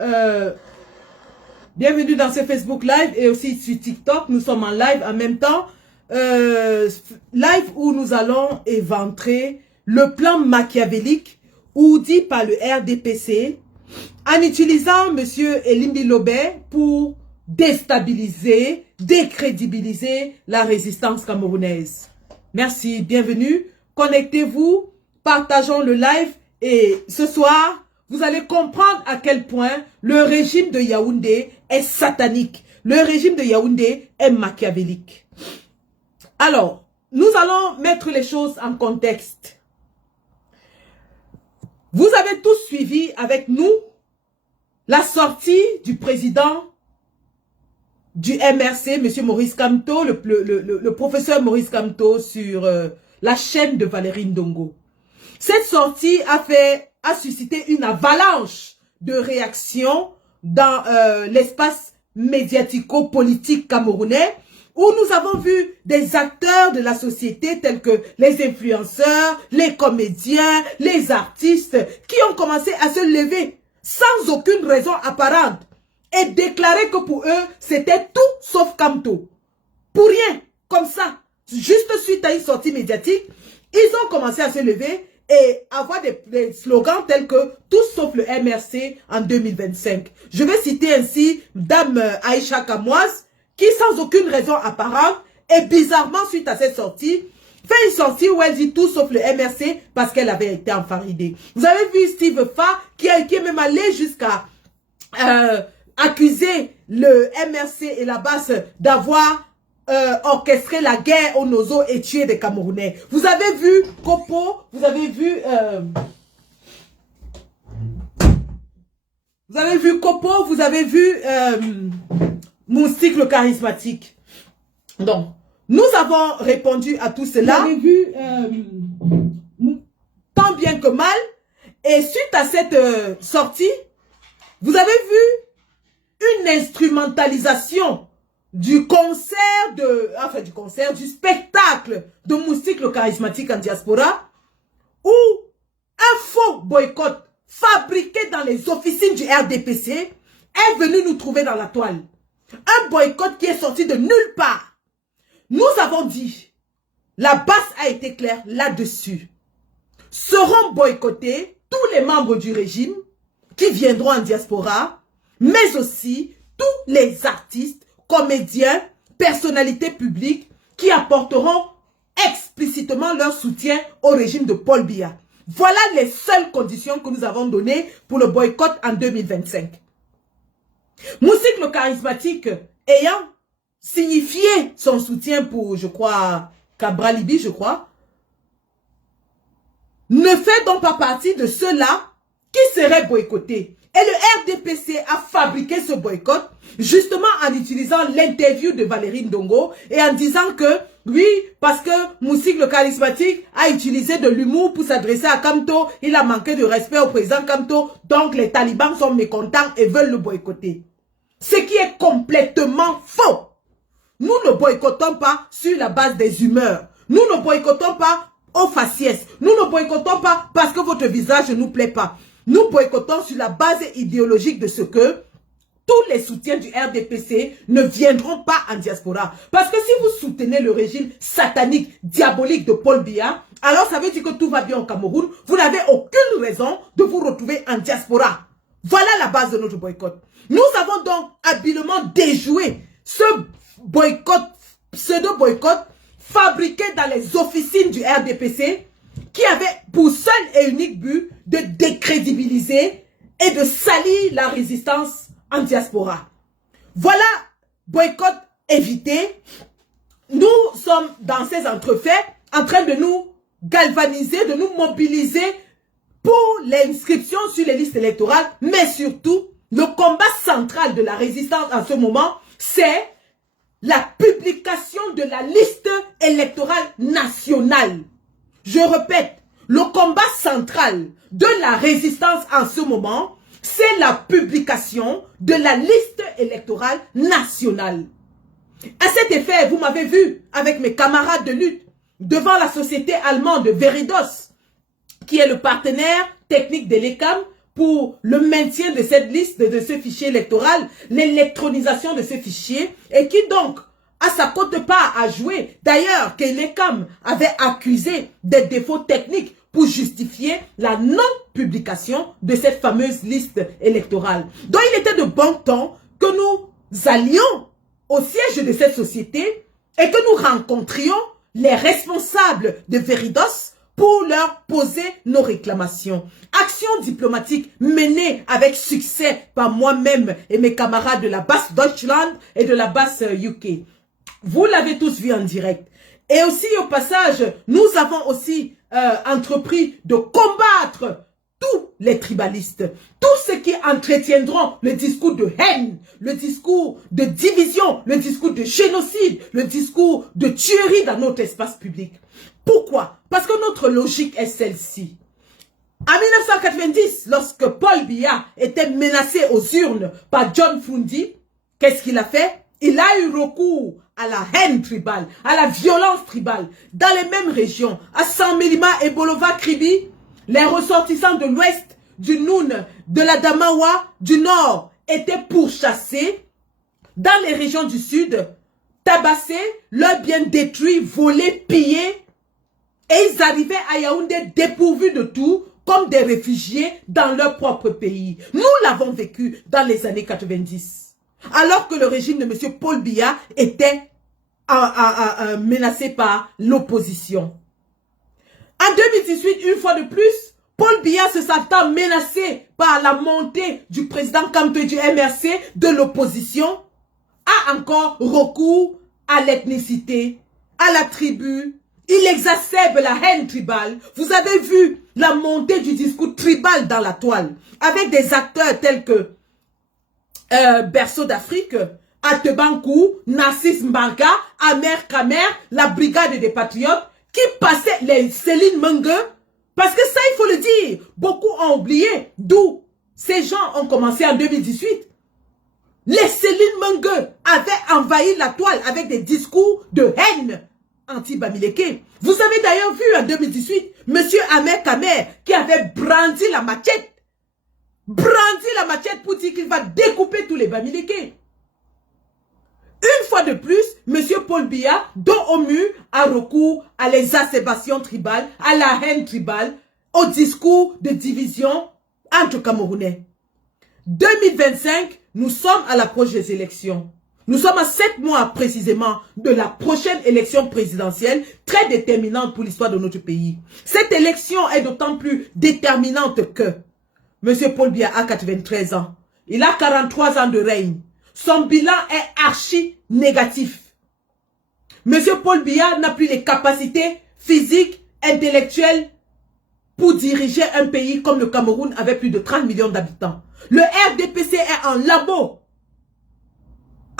Euh, Bienvenue dans ce Facebook Live et aussi sur TikTok. Nous sommes en live en même temps. Live où nous allons éventrer le plan machiavélique ourdi par le RDPC en utilisant M. Elimbi Lobé pour déstabiliser, décrédibiliser la résistance camerounaise. Merci, bienvenue. Connectez-vous, partageons le live et ce soir, vous allez comprendre à quel point le régime de Yaoundé est satanique. Le régime de Yaoundé est machiavélique. Alors, nous allons mettre les choses en contexte. Vous avez tous suivi avec nous la sortie du président du MRC, M. Maurice Kamto, le professeur Maurice Kamto sur la chaîne de Valérie Ndongo. Cette sortie a suscité une avalanche de réactions dans l'espace médiatico-politique camerounais où nous avons vu des acteurs de la société tels que les influenceurs, les comédiens, les artistes qui ont commencé à se lever sans aucune raison apparente et déclarer que pour eux, c'était tout sauf Kamto. Pour rien, comme ça, juste suite à une sortie médiatique, ils ont commencé à se lever et avoir des slogans tels que « Tout sauf le MRC en 2025 ». Je vais citer ainsi Dame Aïcha Kamoise, qui sans aucune raison apparente et bizarrement suite à cette sortie, fait une sortie où elle dit « Tout sauf le MRC » parce qu'elle avait été enfarinée. Vous avez vu Steve Fa qui est même allé jusqu'à accuser le MRC et la base d'avoir orchestré la guerre au Nozo et tué des Camerounais. Vous avez vu Kopo, vous avez vu Kopo, vous avez vu Moustique le charismatique. Donc, nous avons répondu à tout cela. Vous avez vu tant bien que mal. Et suite à cette sortie, vous avez vu une instrumentalisation du spectacle de Moustique le charismatique en diaspora, où un faux boycott fabriqué dans les officines du RDPC est venu nous trouver dans la toile. Un boycott qui est sorti de nulle part. Nous avons dit, la base a été claire là-dessus. Seront boycottés tous les membres du régime qui viendront en diaspora, mais aussi tous les artistes, comédiens, personnalités publiques qui apporteront explicitement leur soutien au régime de Paul Biya. Voilà les seules conditions que nous avons données pour le boycott en 2025. Moustique le charismatique ayant signifié son soutien pour, je crois, Kabralibi, je crois, ne fait donc pas partie de ceux-là qui seraient boycottés. Et le RDPC a fabriqué ce boycott justement en utilisant l'interview de Valérie Ndongo et en disant que oui, parce que Moustique le charismatique a utilisé de l'humour pour s'adresser à Kamto, il a manqué de respect au président Kamto, donc les talibans sont mécontents et veulent le boycotter. Ce qui est complètement faux. Nous ne boycottons pas sur la base des humeurs. Nous ne boycottons pas au faciès. Nous ne boycottons pas parce que votre visage ne nous plaît pas. Nous boycottons sur la base idéologique de ce que tous les soutiens du RDPC ne viendront pas en diaspora. Parce que si vous soutenez le régime satanique, diabolique de Paul Biya, alors ça veut dire que tout va bien au Cameroun. Vous n'avez aucune raison de vous retrouver en diaspora. Voilà la base de notre boycott. Nous avons donc habilement déjoué ce boycott, pseudo-boycott, fabriqué dans les officines du RDPC, qui avait pour seul et unique but de décrédibiliser et de salir la résistance en diaspora. Voilà, boycott évité. Nous sommes dans ces entrefaits en train de nous galvaniser, de nous mobiliser pour l'inscription sur les listes électorales, mais surtout, le combat central de la résistance en ce moment, c'est la publication de la liste électorale nationale. Je répète, le combat central de la résistance en ce moment, c'est la publication de la liste électorale nationale. À cet effet, vous m'avez vu avec mes camarades de lutte devant la société allemande Veridos, qui est le partenaire technique de l'ECAM, pour le maintien de cette liste, de ce fichier électoral, l'électronisation de ce fichier, et qui donc à sa quote-part a joué. D'ailleurs, Kelekam avait accusé des défauts techniques pour justifier la non-publication de cette fameuse liste électorale. Donc, il était de bon ton que nous allions au siège de cette société et que nous rencontrions les responsables de Veridos pour leur poser nos réclamations. Action diplomatique menée avec succès par moi-même et mes camarades de la base Deutschland et de la base UK. Vous l'avez tous vu en direct. Et aussi, au passage, nous avons aussi entrepris de combattre tous les tribalistes, tous ceux qui entretiendront le discours de haine, le discours de division, le discours de génocide, le discours de tuerie dans notre espace public. Pourquoi? Parce que notre logique est celle-ci. En 1990, lorsque Paul Biya était menacé aux urnes par John Fundi, qu'est-ce qu'il a fait? Il a eu recours à la haine tribale, à la violence tribale. Dans les mêmes régions, à San-Mélima et Bolova-Kribi, les ressortissants de l'ouest, du Noun, de la Damawa, du nord, étaient pourchassés. Dans les régions du sud, tabassés, leurs biens détruits, volés, pillés. Et ils arrivaient à Yaoundé dépourvus de tout, comme des réfugiés dans leur propre pays. Nous l'avons vécu dans les années 90. Alors que le régime de M. Paul Biya était menacé par l'opposition. En 2018, une fois de plus, Paul Biya se sentant menacé par la montée du président Kampe du MRC de l'opposition, a encore recours à l'ethnicité, à la tribu. Il exacerbe la haine tribale. Vous avez vu la montée du discours tribal dans la toile, avec des acteurs tels que Berceau d'Afrique, Atebankou, Narcisse Mbarka, Amer Kamer, la brigade des patriotes, qui passaient les Céline Mengue, parce que ça il faut le dire, beaucoup ont oublié d'où ces gens ont commencé en 2018. Les Céline Mengue avaient envahi la toile avec des discours de haine anti-Bamileke. Vous avez d'ailleurs vu en 2018, M. Amer Kamer qui avait brandi la machette pour dire qu'il va découper tous les Bamileke. Une fois de plus, M. Paul Biya, dos au mur, a recours à l'exacerbation tribale, à la haine tribale, au discours de division entre Camerounais. 2025, nous sommes à l'approche des élections. Nous sommes à 7 mois précisément de la prochaine élection présidentielle, très déterminante pour l'histoire de notre pays. Cette élection est d'autant plus déterminante que M. Paul Biya a 93 ans. Il a 43 ans de règne. Son bilan est archi négatif. M. Paul Biya n'a plus les capacités physiques, intellectuelles pour diriger un pays comme le Cameroun avec plus de 30 millions d'habitants. Le RDPC est en labo,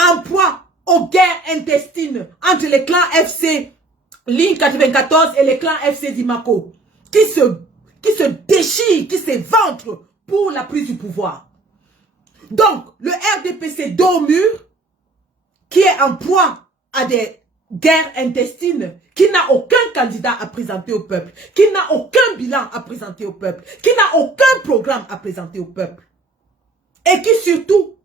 en proie aux guerres intestines entre les clans FC Ligne 94 et les clans FC Dimako, qui se déchirent, qui s'éventrent pour la prise du pouvoir. Donc, le RDPC dos au mur, qui est en proie à des guerres intestines, qui n'a aucun candidat à présenter au peuple, qui n'a aucun bilan à présenter au peuple, qui n'a aucun programme à présenter au peuple, et qui surtout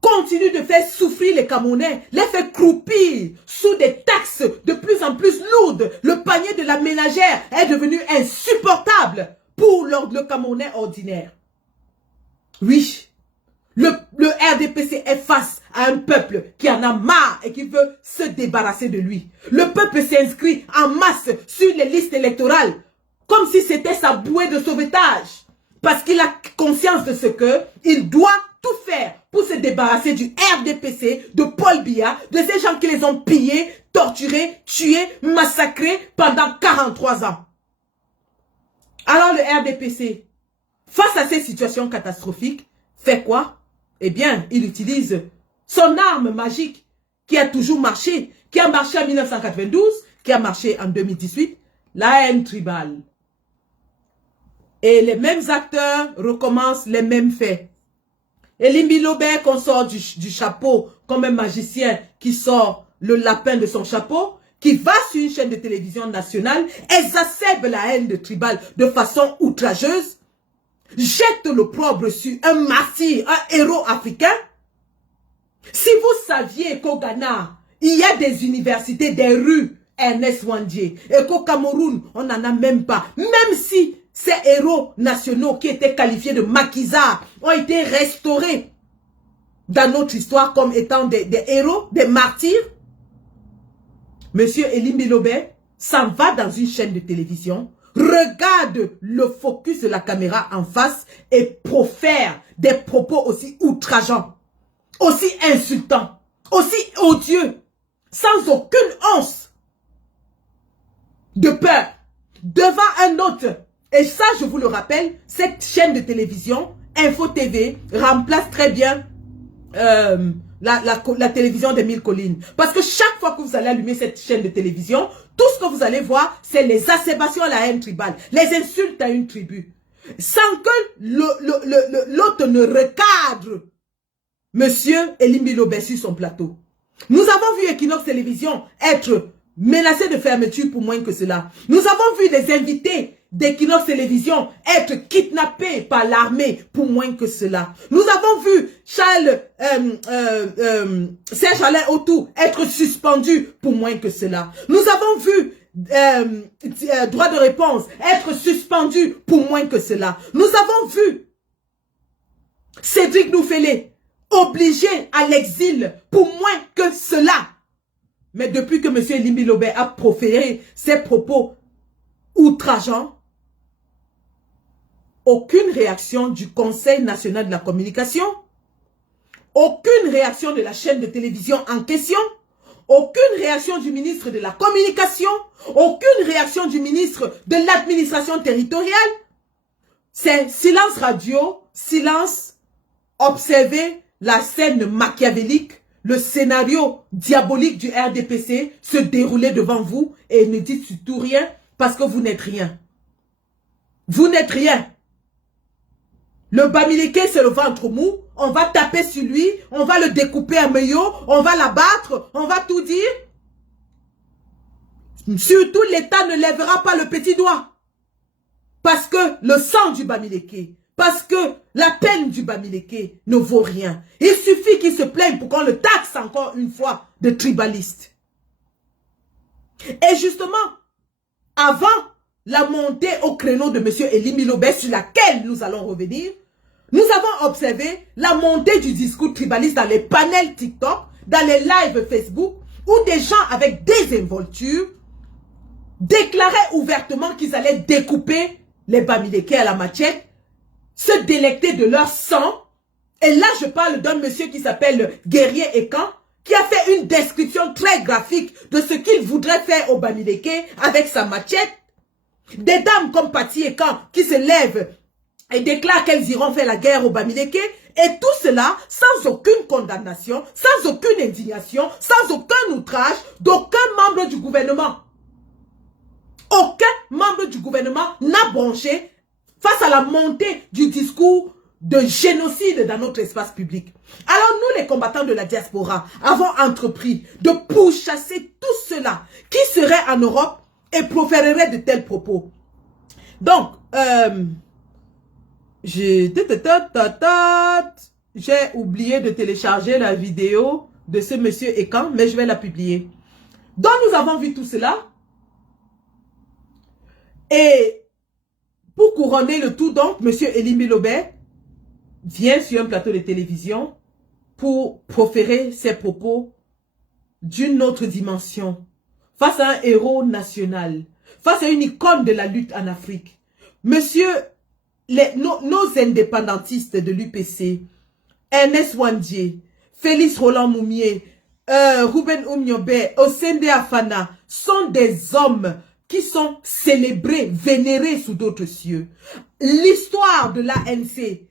continue de faire souffrir les Camerounais, les fait croupir sous des taxes de plus en plus lourdes. Le panier de la ménagère est devenu insupportable pour le Camerounais ordinaire. Oui. Le RDPC est face à un peuple qui en a marre et qui veut se débarrasser de lui. Le peuple s'inscrit en masse sur les listes électorales comme si c'était sa bouée de sauvetage. Parce qu'il a conscience de ce qu'il doit tout faire pour se débarrasser du RDPC, de Paul Biya, de ces gens qui les ont pillés, torturés, tués, massacrés pendant 43 ans. Alors le RDPC, face à ces situations catastrophiques, fait quoi? Eh bien, il utilise son arme magique qui a toujours marché, qui a marché en 1992, qui a marché en 2018, la haine tribale. Et les mêmes acteurs recommencent les mêmes faits. Et Limbi Lobert qu'on sort du chapeau comme un magicien qui sort le lapin de son chapeau, qui va sur une chaîne de télévision nationale, exacerbe la haine de tribal de façon outrageuse, jette l'opprobre sur un martyr, un héros africain. Si vous saviez qu'au Ghana, il y a des universités, des rues Ernest Wandier, et qu'au Cameroun, on n'en a même pas. Même si ces héros nationaux qui étaient qualifiés de maquisards ont été restaurés dans notre histoire comme étant des héros, des martyrs, Monsieur Elie Mbilobé s'en va dans une chaîne de télévision, regarde le focus de la caméra en face et profère des propos aussi outrageants, aussi insultants, aussi odieux, sans aucune once de peur, devant un autre. Et ça, je vous le rappelle, cette chaîne de télévision, Info TV, remplace très bien la télévision des Mille Collines. Parce que chaque fois que vous allez allumer cette chaîne de télévision, tout ce que vous allez voir, c'est les acébations à la haine tribale, les insultes à une tribu. Sans que l'autre ne recadre Monsieur Elie Mbilobé sur son plateau. Nous avons vu Equinox Télévision être menacé de fermeture pour moins que cela. Nous avons vu des invités d'Equinox Télévision être kidnappés par l'armée pour moins que cela. Nous avons vu Serge Alain Autou être suspendu pour moins que cela. Nous avons vu droit de réponse être suspendu pour moins que cela. Nous avons vu Cédric Noufélé obligé à l'exil pour moins que cela. Mais depuis que M. Elie Mbilobé a proféré ses propos outrageants, aucune réaction du Conseil national de la communication, aucune réaction de la chaîne de télévision en question, aucune réaction du ministre de la communication, aucune réaction du ministre de l'administration territoriale. C'est silence radio, silence, observez la scène machiavélique, le scénario diabolique du RDPC se dérouler devant vous et ne dites surtout rien parce que vous n'êtes rien. Vous n'êtes rien. Le Bamileke, c'est le ventre mou. On va taper sur lui, on va le découper en meilleaux, on va l'abattre, on va tout dire. Surtout, l'État ne lèvera pas le petit doigt. Parce que le sang du Bamileke, parce que la peine du Bamileke ne vaut rien. Il suffit qu'il se plaigne pour qu'on le taxe encore une fois de tribaliste. Et justement, avant la montée au créneau de M. Elie Mbilobé, sur laquelle nous allons revenir, nous avons observé la montée du discours tribaliste dans les panels TikTok, dans les lives Facebook, où des gens avec des involtures déclaraient ouvertement qu'ils allaient découper les Bamileke à la machette, se délecter de leur sang. Et là, je parle d'un monsieur qui s'appelle Guerrier Ekan, qui a fait une description très graphique de ce qu'il voudrait faire au Bamileke avec sa machette. Des dames comme Pati Ekan qui se lèvent et déclarent qu'elles iront faire la guerre au Bamileke. Et tout cela sans aucune condamnation, sans aucune indignation, sans aucun outrage d'aucun membre du gouvernement. Aucun membre du gouvernement n'a bronché face à la montée du discours de génocide dans notre espace public. Alors nous, les combattants de la diaspora, avons entrepris de pourchasser tout cela qui serait en Europe et proférerait de tels propos. Donc, j'ai oublié de télécharger la vidéo de ce monsieur Ekan, mais je vais la publier. Donc, nous avons vu tout cela. Et pour couronner le tout, donc, M. Elie Mbilobé vient sur un plateau de télévision pour proférer ses propos d'une autre dimension, face à un héros national, face à une icône de la lutte en Afrique. Monsieur, nos indépendantistes de l'UPC, Ernest Wandier, Félix Roland Moumier, Ruben Oumniobé, Osende Afana, sont des hommes qui sont célébrés, vénérés sous d'autres cieux. L'histoire de l'ANC est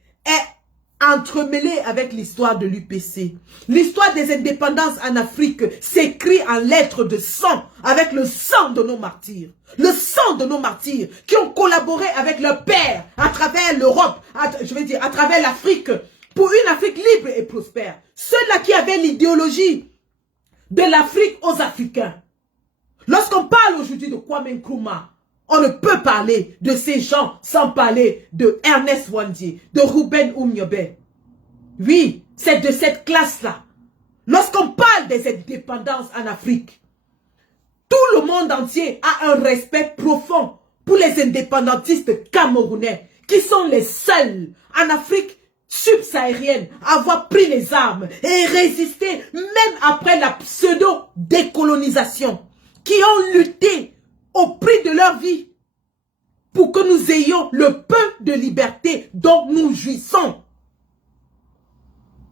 entremêlée avec l'histoire de l'UPC. L'histoire des indépendances en Afrique s'écrit en lettres de sang, avec le sang de nos martyrs. Le sang de nos martyrs qui ont collaboré avec leurs pères à travers l'Europe, je veux dire à travers l'Afrique, pour une Afrique libre et prospère. Ceux-là qui avaient l'idéologie de l'Afrique aux Africains. Lorsqu'on parle aujourd'hui de Kwame Nkrumah, On ne peut parler de ces gens sans parler de Ernest Wandie, de Ruben Oumniobé. Oui, c'est de cette classe-là. Lorsqu'on parle des indépendances en Afrique, tout le monde entier a un respect profond pour les indépendantistes camerounais qui sont les seuls en Afrique subsaharienne à avoir pris les armes et résisté même après la pseudo-décolonisation, qui ont lutté au prix de leur vie pour que nous ayons le peu de liberté dont nous jouissons.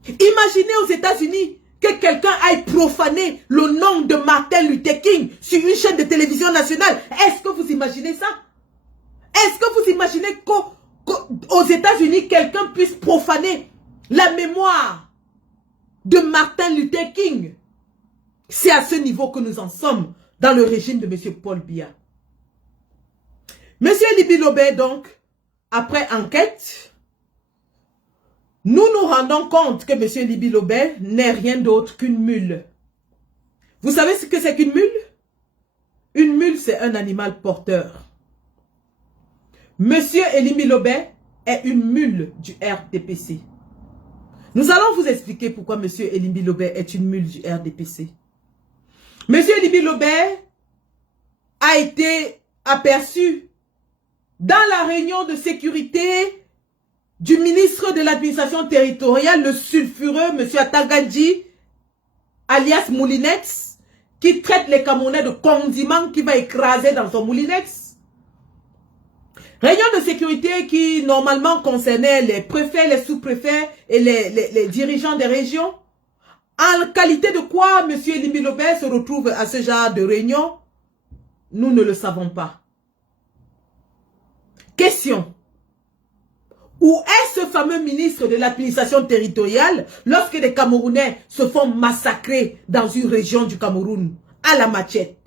Imaginez aux États-Unis que quelqu'un aille profaner le nom de Martin Luther King sur une chaîne de télévision nationale. Est-ce que vous imaginez ça? Est-ce que vous imaginez qu'aux États-Unis, quelqu'un puisse profaner la mémoire de Martin Luther King? C'est à ce niveau que nous en sommes dans le régime de M. Paul Biya. M. Liby Lobé, donc, après enquête, nous nous rendons compte que M. Liby Lobé n'est rien d'autre qu'une mule. Vous savez ce que c'est qu'une mule? Une mule, c'est un animal porteur. M. Liby Lobé est une mule du RDPC. Nous allons vous expliquer pourquoi M. Liby Lobé est une mule du RDPC. M. Liby Lobé a été aperçu dans la réunion de sécurité du ministre de l'administration territoriale, le sulfureux M. Atangadji, alias Moulinex, qui traite les Camerounais de condiments qu'il va écraser dans son Moulinex. Réunion de sécurité qui normalement concernait les préfets, les sous-préfets et les dirigeants des régions. En qualité de quoi M. Liby Lobé se retrouve à ce genre de réunion? Nous ne le savons pas. Question. Où est ce fameux ministre de l'administration territoriale lorsque les Camerounais se font massacrer dans une région du Cameroun à la machette?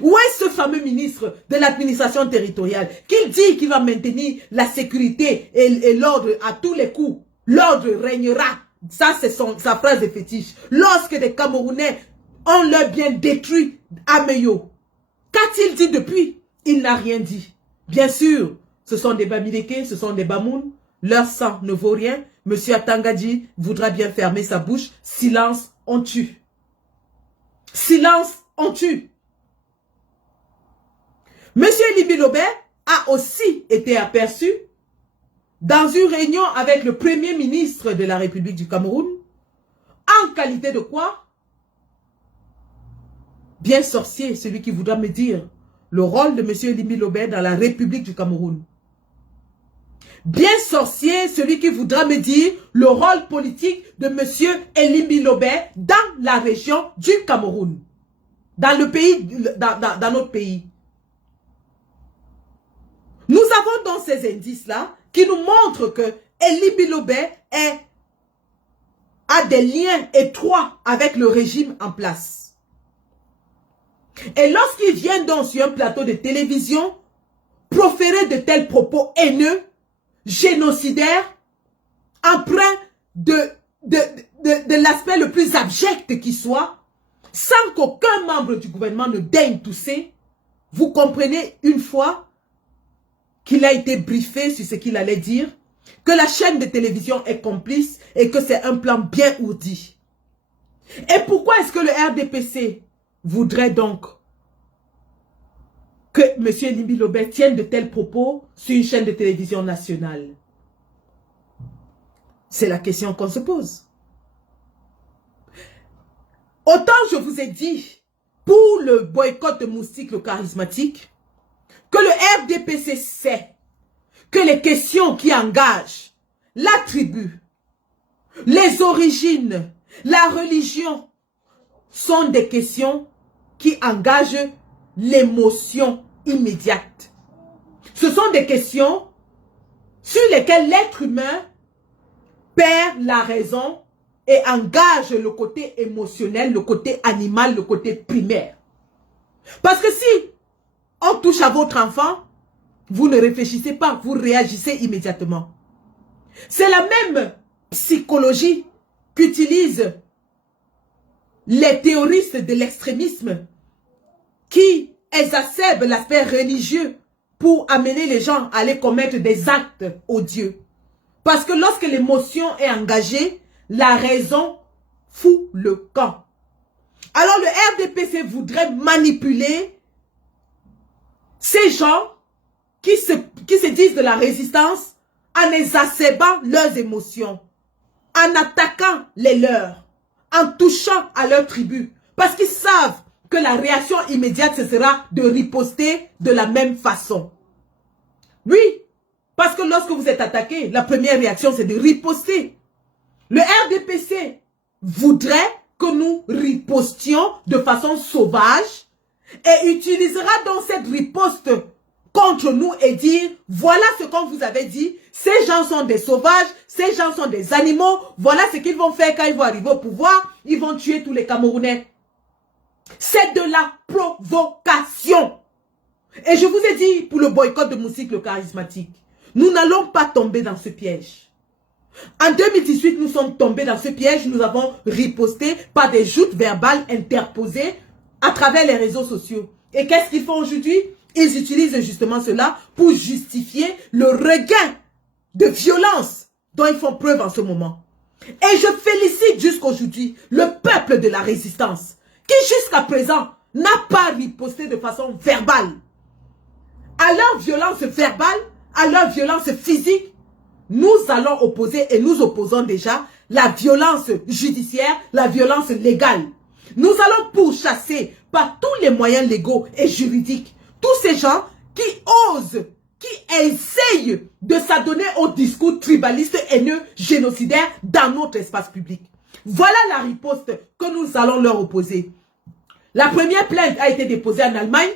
Où est ce fameux ministre de l'administration territoriale qui dit qu'il va maintenir la sécurité et l'ordre à tous les coups? L'ordre régnera. Ça, c'est sa phrase de fétiche. Lorsque des Camerounais ont leur bien détruit à Meyo. Qu'a-t-il dit depuis? Il n'a rien dit. Bien sûr, ce sont des Bamileke, ce sont des Bamoun. Leur sang ne vaut rien. Monsieur Atangadji voudra bien fermer sa bouche. Silence, on tue. Silence, on tue. Monsieur Liby Lobé a aussi été aperçu dans une réunion avec le premier ministre de la République du Cameroun. En qualité de quoi? Bien sorcier, celui qui voudra me dire le rôle de monsieur Liby Lobé dans la République du Cameroun. Bien sorcier, celui qui voudra me dire le rôle politique de monsieur Liby Lobé dans la région du Cameroun. Dans le pays, dans notre pays. Nous avons donc ces indices-là qui nous montrent que Liby Lobé a des liens étroits avec le régime en place. Et lorsqu'il vient donc sur un plateau de télévision proférer de tels propos haineux, génocidaires, empreints de l'aspect le plus abject qui soit, sans qu'aucun membre du gouvernement ne daigne tousser, vous comprenez une fois qu'il a été briefé sur ce qu'il allait dire, que la chaîne de télévision est complice et que c'est un plan bien ourdi. Et pourquoi est-ce que le RDPC voudrait donc que M. Liby Lobé tienne de tels propos sur une chaîne de télévision nationale? C'est la question qu'on se pose. Autant je vous ai dit, pour le boycott de Moustique le charismatique, que le RDPC sait que les questions qui engagent la tribu, les origines, la religion, sont des questions qui engagent l'émotion immédiate. Ce sont des questions sur lesquelles l'être humain perd la raison et engage le côté émotionnel, le côté animal, le côté primaire. Parce que si on touche à votre enfant, vous ne réfléchissez pas, vous réagissez immédiatement. C'est la même psychologie qu'utilisent les théoristes de l'extrémisme qui exacerbent l'aspect religieux pour amener les gens à aller commettre des actes odieux. Parce que lorsque l'émotion est engagée, la raison fout le camp. Alors le RDPC voudrait manipuler ces gens qui se disent de la résistance en exacerbant leurs émotions, en attaquant les leurs, en touchant à leur tribu. Parce qu'ils savent que la réaction immédiate, ce sera de riposter de la même façon. Oui, parce que lorsque vous êtes attaqué, la première réaction, c'est de riposter. Le RDPC voudrait que nous ripostions de façon sauvage et utilisera donc cette riposte contre nous et dire, voilà ce qu'on vous avait dit, ces gens sont des sauvages, ces gens sont des animaux, voilà ce qu'ils vont faire quand ils vont arriver au pouvoir, ils vont tuer tous les Camerounais. C'est de la provocation. Et je vous ai dit, pour le boycott de Moussik le charismatique, nous n'allons pas tomber dans ce piège. En 2018, nous sommes tombés dans ce piège, nous avons riposté par des joutes verbales interposées à travers les réseaux sociaux. Et qu'est-ce qu'ils font aujourd'hui? Ils utilisent justement cela pour justifier le regain de violence dont ils font preuve en ce moment. Et je félicite jusqu'aujourd'hui le peuple de la résistance qui jusqu'à présent n'a pas riposté de façon verbale. À leur violence verbale, à leur violence physique, nous allons opposer et nous opposons déjà la violence judiciaire, la violence légale. Nous allons pourchasser par tous les moyens légaux et juridiques tous ces gens qui osent, qui essayent de s'adonner au discours tribaliste, haineux, génocidaire dans notre espace public. Voilà la riposte que nous allons leur opposer. La première plainte a été déposée en Allemagne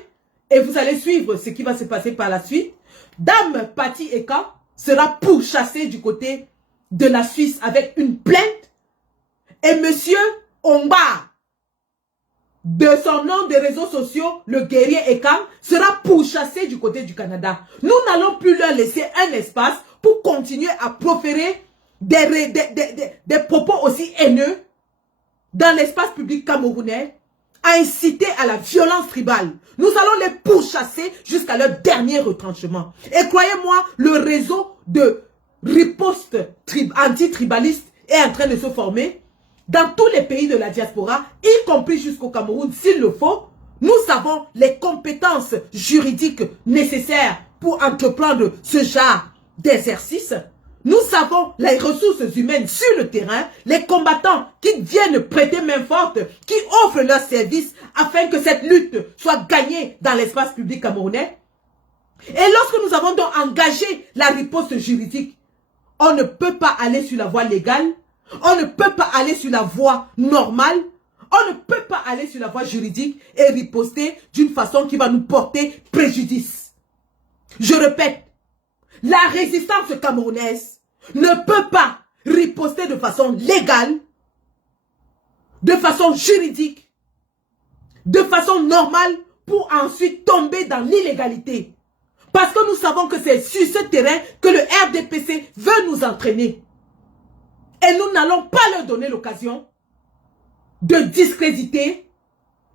et vous allez suivre ce qui va se passer par la suite. Dame Patti Eka sera pourchassée du côté de la Suisse avec une plainte et monsieur Omba, de son nom des réseaux sociaux, le guerrier Ekam, sera pourchassé du côté du Canada. Nous n'allons plus leur laisser un espace pour continuer à proférer des propos aussi haineux dans l'espace public camerounais, à inciter à la violence tribale. Nous allons les pourchasser jusqu'à leur dernier retranchement. Et croyez-moi, le réseau de riposte anti-tribaliste est en train de se former dans tous les pays de la diaspora, y compris jusqu'au Cameroun, s'il le faut. Nous avons les compétences juridiques nécessaires pour entreprendre ce genre d'exercice. Nous avons les ressources humaines sur le terrain, les combattants qui viennent prêter main forte, qui offrent leurs services afin que cette lutte soit gagnée dans l'espace public camerounais. Et lorsque nous avons donc engagé la riposte juridique, on ne peut pas aller sur la voie légale, on ne peut pas aller sur la voie normale, on ne peut pas aller sur la voie juridique et riposter d'une façon qui va nous porter préjudice. Je répète, la résistance camerounaise ne peut pas riposter de façon légale, de façon juridique, de façon normale pour ensuite tomber dans l'illégalité. Parce que nous savons que c'est sur ce terrain que le RDPC veut nous entraîner. Et nous n'allons pas leur donner l'occasion de discréditer,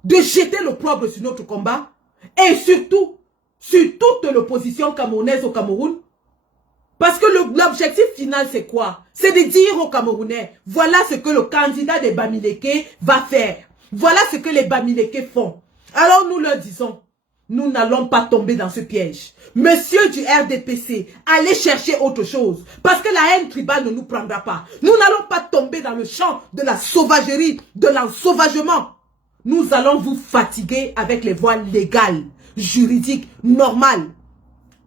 de jeter l'opprobre sur notre combat et surtout sur toute l'opposition camerounaise au Cameroun. Parce que l'objectif final, c'est quoi? C'est de dire aux Camerounais, voilà ce que le candidat des Bamileke va faire. Voilà ce que les Bamileke font. Alors nous leur disons, nous n'allons pas tomber dans ce piège. Monsieur du RDPC, allez chercher autre chose. Parce que la haine tribale ne nous prendra pas. Nous n'allons pas tomber dans le champ de la sauvagerie, de l'ensauvagement. Nous allons vous fatiguer avec les voies légales, juridiques, normales.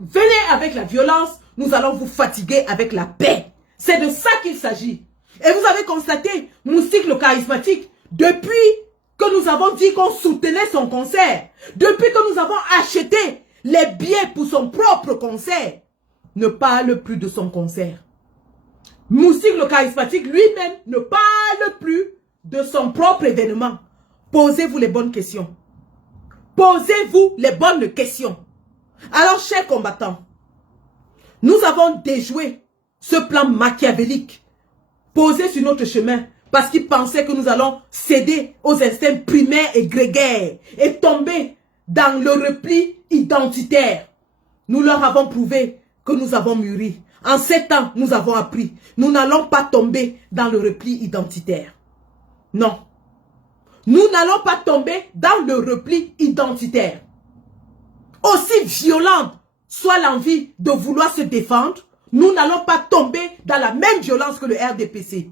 Venez avec la violence, nous allons vous fatiguer avec la paix. C'est de ça qu'il s'agit. Et vous avez constaté, Moussik le charismatique, depuis que nous avons dit qu'on soutenait son concert, depuis que nous avons acheté les billets pour son propre concert, ne parle plus de son concert. Moussik le charismatique lui-même ne parle plus de son propre événement. Posez-vous les bonnes questions. Posez-vous les bonnes questions. Alors, chers combattants, nous avons déjoué ce plan machiavélique posé sur notre chemin parce qu'ils pensaient que nous allons céder aux instincts primaires et grégaires et tomber dans le repli identitaire. Nous leur avons prouvé que nous avons mûri. En 7 ans, nous avons appris. Nous n'allons pas tomber dans le repli identitaire. Non. Nous n'allons pas tomber dans le repli identitaire. Aussi violente soit l'envie de vouloir se défendre, nous n'allons pas tomber dans la même violence que le RDPC.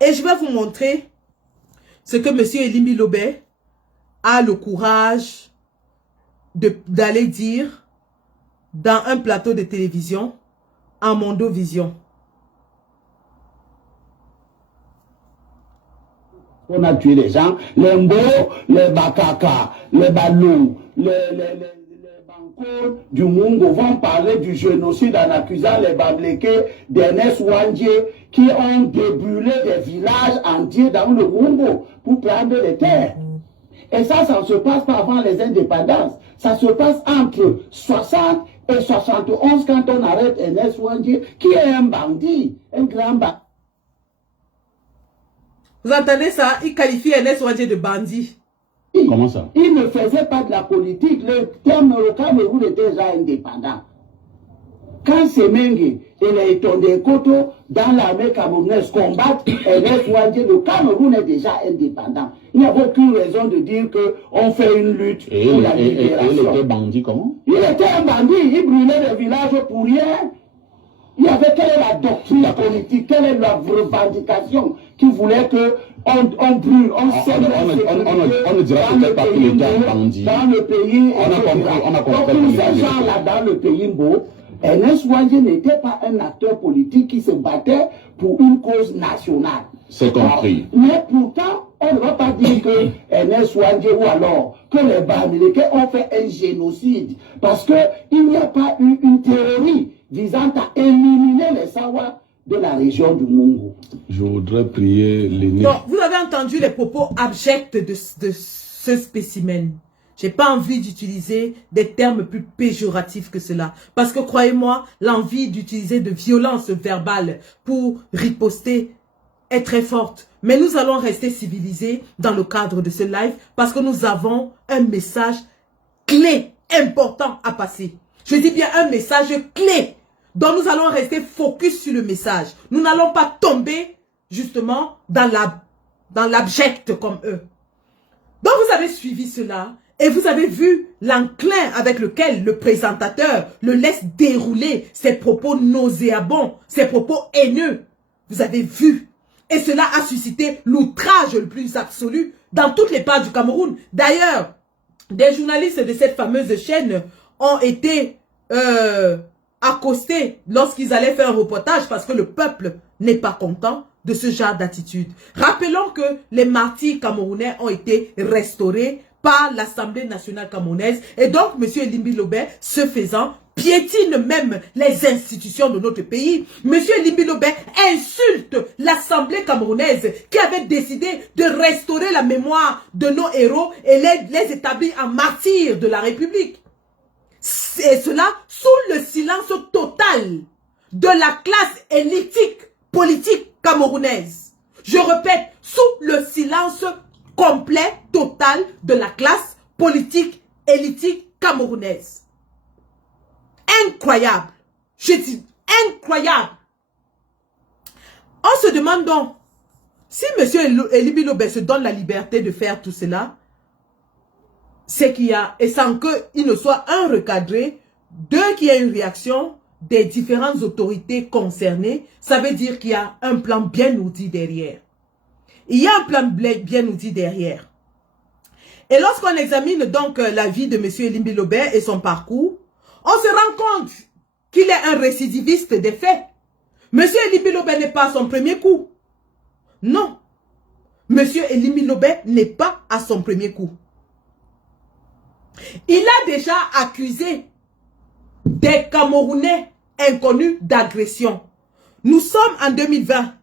Et je vais vous montrer ce que M. Elimbi Lobé a le courage d'aller dire dans un plateau de télévision en Mondovision. On a tué les gens, les Mbo, les Bakaka, les Balou, les Banco du Mungo vont parler du génocide en accusant les Babléké d'Ernest Ouandjé qui ont débrûlé des villages entiers dans le Mungo pour prendre les terres. Et ça ne se passe pas avant les indépendances. Ça se passe entre 60 et 71 quand on arrête Ernest Ouandjé, qui est un bandit, un grand bandit. Vous entendez ça? Il qualifie Ernest Ouandjé de bandit. Comment ça? Il ne faisait pas de la politique. Le terme le Cameroun était déjà indépendant. Quand Semengue et les Tonde Koto dans l'armée camerounaise combattent Ernest Ouandjé, le Cameroun est déjà indépendant. Il n'y avait aucune raison de dire qu'on fait une lutte pour la libération. Il était bandit comment? Il était un bandit, il brûlait des villages pour rien. Il y avait quelle est la doctrine politique, quelle est la revendication qui voulait que on brûle, on sème la sécurité on ne dirait peut-être pas qu'il était un bandit. Dans le pays, on a compris. Donc tous ces gens-là dans le pays Mbo, Ernest Ouandjé n'était pas un acteur politique qui se battait pour une cause nationale. C'est compris. Mais pourtant, on ne va pas dire que Ernest Ouandjé ou alors que les Bamileke ont fait un génocide parce qu'il n'y a pas eu une théorie visant à éliminer les Sawa de la région du Mungo. Je voudrais prier les... Donc, vous avez entendu les propos abjects de ce spécimen. J'ai pas envie d'utiliser des termes plus péjoratifs que cela. Parce que croyez-moi, l'envie d'utiliser de violence verbale pour riposter est très forte. Mais nous allons rester civilisés dans le cadre de ce live parce que nous avons un message clé, important à passer. Je dis bien un message clé. Donc nous allons rester focus sur le message. Nous n'allons pas tomber justement dans l'abject comme eux. Donc vous avez suivi cela et vous avez vu l'enclin avec lequel le présentateur le laisse dérouler ses propos nauséabonds, ses propos haineux. Vous avez vu. Et cela a suscité l'outrage le plus absolu dans toutes les parts du Cameroun. D'ailleurs, des journalistes de cette fameuse chaîne ont été accostés lorsqu'ils allaient faire un reportage parce que le peuple n'est pas content de ce genre d'attitude. Rappelons que les martyrs camerounais ont été restaurés par l'Assemblée nationale camerounaise et donc M. Elimbi Lobé, ce faisant, piétine même les institutions de notre pays. M. Elimbi Lobé insulte l'Assemblée camerounaise qui avait décidé de restaurer la mémoire de nos héros et les établir en martyrs de la République. Et cela sous le silence total de la classe élitique politique camerounaise. Je répète, sous le silence complet, total de la classe politique élitique camerounaise. Incroyable. Je dis incroyable. On se demande donc, si M. Elimbi Lobé se donne la liberté de faire tout cela, c'est qu'il y a, et sans qu'il ne soit un recadré, deux, qu'il y a une réaction des différentes autorités concernées, ça veut dire qu'il y a un plan bien ourdi derrière. Il y a un plan bien ourdi derrière. Et lorsqu'on examine donc la vie de M. Elimbi Lobé et son parcours, on se rend compte qu'il est un récidiviste des faits. M. Elimbi Lobé n'est pas à son premier coup. Non. M. Elimbi Lobé n'est pas à son premier coup. Il a déjà accusé des Camerounais inconnus d'agression. Nous sommes en 2020.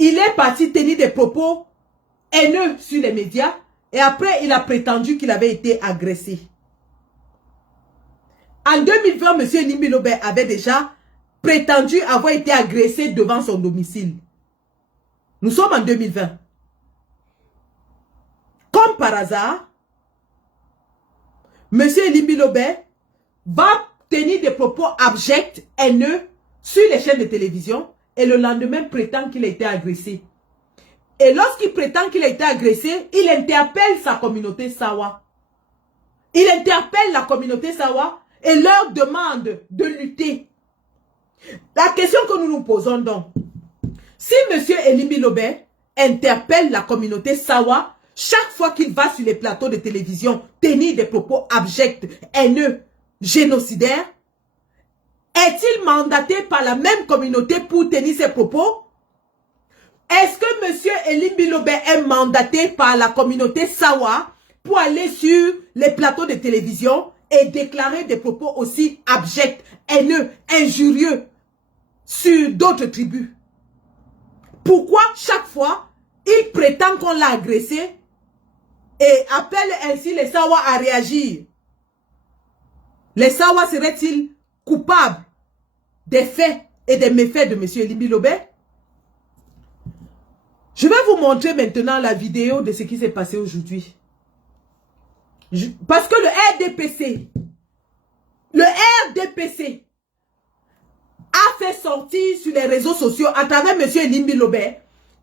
Il est parti tenir des propos haineux sur les médias et après il a prétendu qu'il avait été agressé. En 2020, M. Elimbi Lobé avait déjà prétendu avoir été agressé devant son domicile. Nous sommes en 2020. Comme par hasard, Monsieur Elimbi Lobé va tenir des propos abjects, haineux, sur les chaînes de télévision, et le lendemain prétend qu'il a été agressé. Et lorsqu'il prétend qu'il a été agressé, il interpelle sa communauté Sawa. Il interpelle la communauté Sawa et leur demande de lutter. La question que nous nous posons donc, si monsieur Elimbi Lobé interpelle la communauté Sawa chaque fois qu'il va sur les plateaux de télévision tenir des propos abjects, haineux, génocidaires, est-il mandaté par la même communauté pour tenir ses propos? Est-ce que monsieur Elimbi Lobé est mandaté par la communauté Sawa pour aller sur les plateaux de télévision et déclarer des propos aussi abjects, haineux, injurieux sur d'autres tribus? Pourquoi chaque fois il prétend qu'on l'a agressé et appelle ainsi les Sawa à réagir? Les Sawa seraient-ils coupables des faits et des méfaits de monsieur Elimbi Lobé? Je vais vous montrer maintenant la vidéo de ce qui s'est passé aujourd'hui. Parce que le RDPC a fait sortir sur les réseaux sociaux à travers monsieur Elimbi Lobé.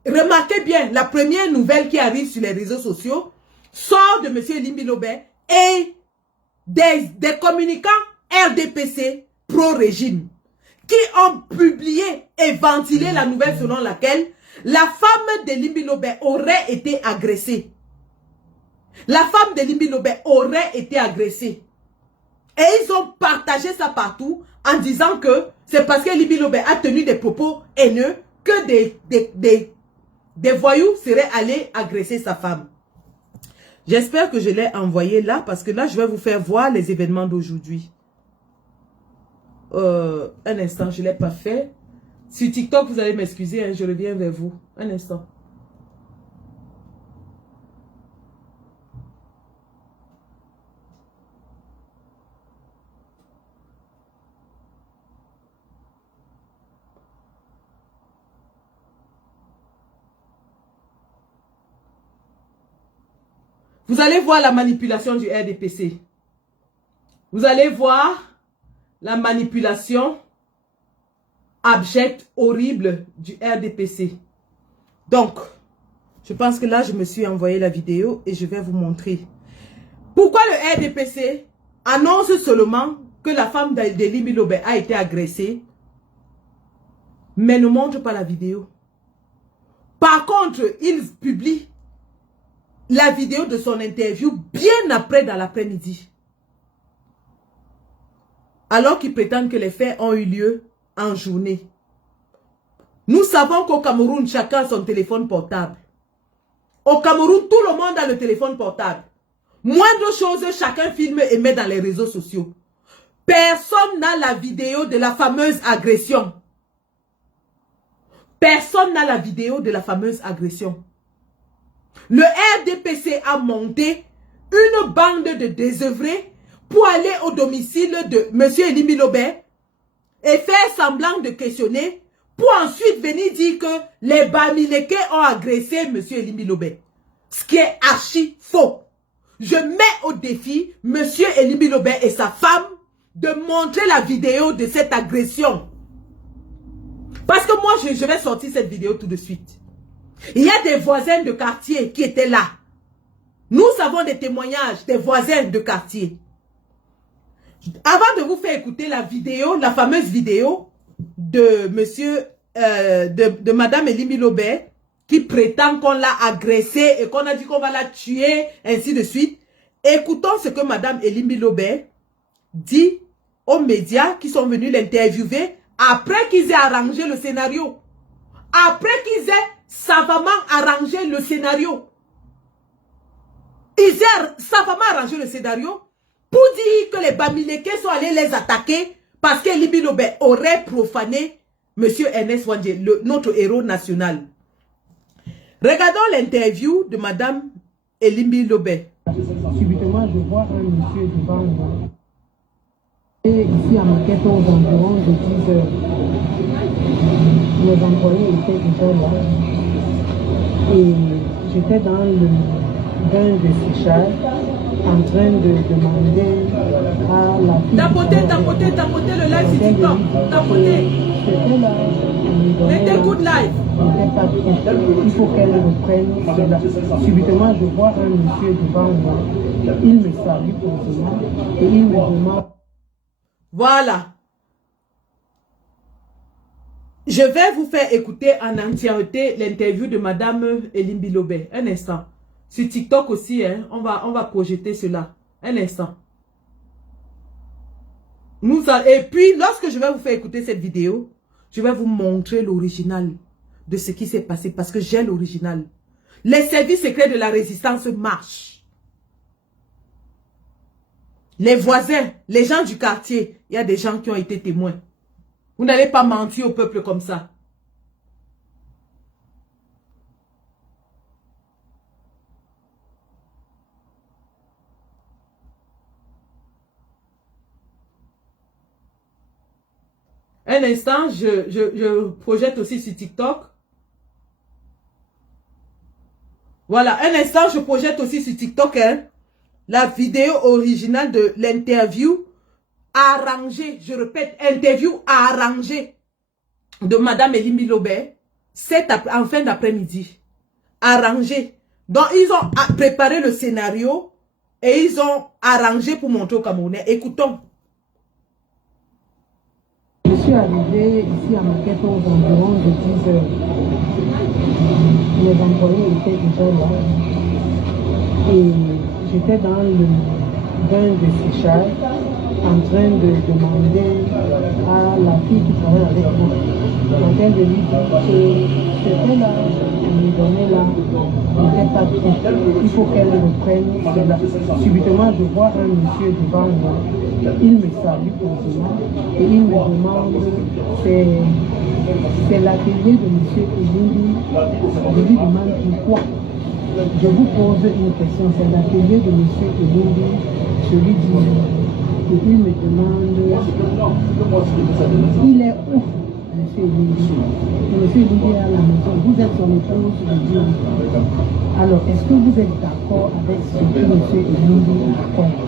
Remarquez bien, la première nouvelle qui arrive sur les réseaux sociaux sort de monsieur Elimbi Lobé et des communicants RDPC pro-régime qui ont publié et ventilé la nouvelle selon laquelle la femme d'Elimbi Lobé aurait été agressée. La femme d'Elimbi Lobé aurait été agressée. Et ils ont partagé ça partout en disant que c'est parce qu'Elimbi Lobé a tenu des propos haineux que des voyous seraient allés agresser sa femme. J'espère que je l'ai envoyé là parce que là je vais vous faire voir les événements d'aujourd'hui. Un instant, je ne l'ai pas fait. Sur TikTok, vous allez m'excuser, hein, je reviens vers vous. Un instant. Vous allez voir la manipulation du RDPC. Vous allez voir la manipulation abjecte, horrible du RDPC. Donc, je pense que là, je me suis envoyé la vidéo et je vais vous montrer. Pourquoi le RDPC annonce seulement que la femme d'Elimbi Lobé a été agressée, mais ne montre pas la vidéo. Par contre, il publie la vidéo de son interview bien après dans l'après-midi. Alors qu'il prétend que les faits ont eu lieu en journée. Nous savons qu'au Cameroun, chacun a son téléphone portable. Au Cameroun, tout le monde a le téléphone portable. Moindre chose, chacun filme et met dans les réseaux sociaux. Personne n'a la vidéo de la fameuse agression. Personne n'a la vidéo de la fameuse agression. Le RDPC a monté une bande de désœuvrés pour aller au domicile de M. Elimbi Lobé et faire semblant de questionner pour ensuite venir dire que les Bamileke ont agressé M. Elimbi Lobé. Ce qui est archi faux. Je mets au défi M. Elimbi Lobé et sa femme de montrer la vidéo de cette agression. Parce que moi, je vais sortir cette vidéo tout de suite. Il y a des voisins de quartier qui étaient là. Nous avons des témoignages des voisins de quartier. Avant de vous faire écouter la vidéo, la fameuse vidéo de de madame Elimbi Lobé, qui prétend qu'on l'a agressée et qu'on a dit qu'on va la tuer, ainsi de suite. Écoutons ce que madame Elimbi Lobé dit aux médias qui sont venus l'interviewer après qu'ils aient arrangé le scénario. Après qu'ils aient savamment arrangé le scénario. Ils ont savamment arrangé le scénario pour dire que les Bamileke sont allés les attaquer parce qu'Elimbi Lobé aurait profané M. Ernest Ouandjé, notre héros national. Regardons l'interview de Mme Elimbi Lobé. Subitement, je vois un monsieur devant moi. Et ici à Maquette, aux environs de 10 heures, mes employés étaient déjà là. Et j'étais dans le bain de séchage. en train de demander à la fille... Tapotez le live sur TikTok. Tapotez. C'était là, mettez good live. Il faut qu'elle reprenne cela. Subitement, je vois un monsieur devant moi. Il me salue posément et il me demande... Voilà. Je vais vous faire écouter en entièreté l'interview de Madame Elimbi Lobé. Un instant. Sur TikTok aussi, hein, on va projeter cela. Un instant. Et puis, lorsque je vais vous faire écouter cette vidéo, je vais vous montrer l'original de ce qui s'est passé parce que j'ai l'original. Les services secrets de la résistance marchent. Les voisins, les gens du quartier, il y a des gens qui ont été témoins. Vous n'allez pas mentir au peuple comme ça. Un instant, je projette aussi sur TikTok. Voilà, un instant, je projette aussi sur TikTok hein, la vidéo originale de l'interview arrangée, je répète, interview arrangée de Madame Elimbi Lobé en fin d'après-midi. Arrangée. Donc, ils ont préparé le scénario et ils ont arrangé pour montrer aux Camerounais. Écoutons. Je suis arrivée ici à Maquette aux environs de 10 heures. Les employés étaient déjà là. Et j'étais dans le bain de séchage en train de demander à la fille qui travaille avec moi. En train de lui dire que c'était là, on lui donnait là, on n'était pas bien. Il faut qu'elle reprenne cela. Subitement, je vois un monsieur devant moi. Il me salue posément et il me demande, c'est l'atelier de M. Elimbi. Je lui demande pourquoi. Je vous pose une question, c'est l'atelier de M. Elimbi. Je lui dis, et il me demande, il est où, M. Elimbi? M. Elimbi est à la maison, vous êtes son épouse, je dis oui. Alors, est-ce que vous êtes d'accord avec ce que M. Elimbi raconte?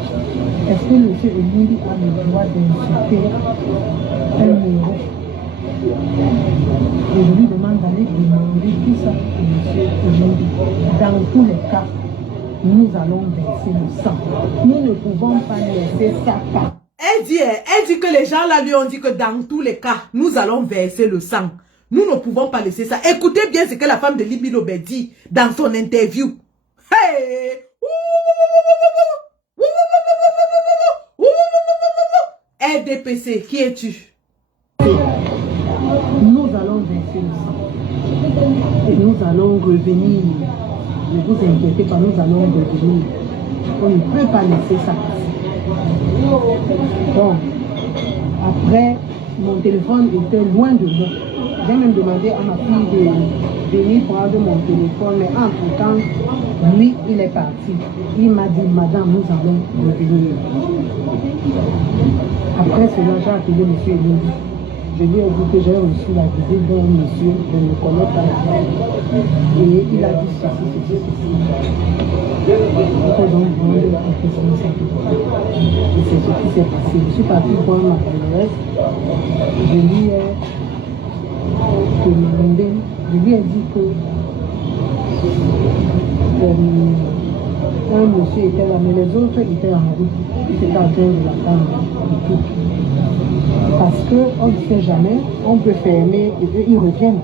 Est-ce que M. Elimbi a le droit d'insulter un héros? Et je lui demande d'aller demander tout ça à M. Elimbi. Dans tous les cas, nous allons verser le sang. Nous ne pouvons pas laisser ça pas. Elle dit que les gens là lui ont dit que dans tous les cas, nous allons verser le sang. Nous ne pouvons pas laisser ça. Écoutez bien ce que la femme de Elimbi Lobé dit dans son interview. Hey! RDPC, qui es-tu? Nous allons verser le sang. Et nous allons revenir. Ne vous inquiétez pas, nous allons revenir. On ne peut pas laisser ça passer. Donc, après, mon téléphone était loin de moi. J'ai même demandé à ma fille de venir prendre mon téléphone, mais entre-temps, lui, il est parti. Il m'a dit, madame, nous allons revenir. Après cela, j'ai appelé M. Elimbi. Je lui ai dit que j'ai reçu la visite d'un monsieur, je ne connais pas. Et il a dit ceci. Il faut donc prendre la responsabilité. Et c'est ce qui s'est passé. Je suis partie prendre ma adresse. Je lui ai demandé, je lui ai dit que un monsieur était là, mais les autres étaient en route. Ils étaient en train de l'attendre et tout. Parce qu'on ne sait jamais, on peut fermer et eux, ils reviennent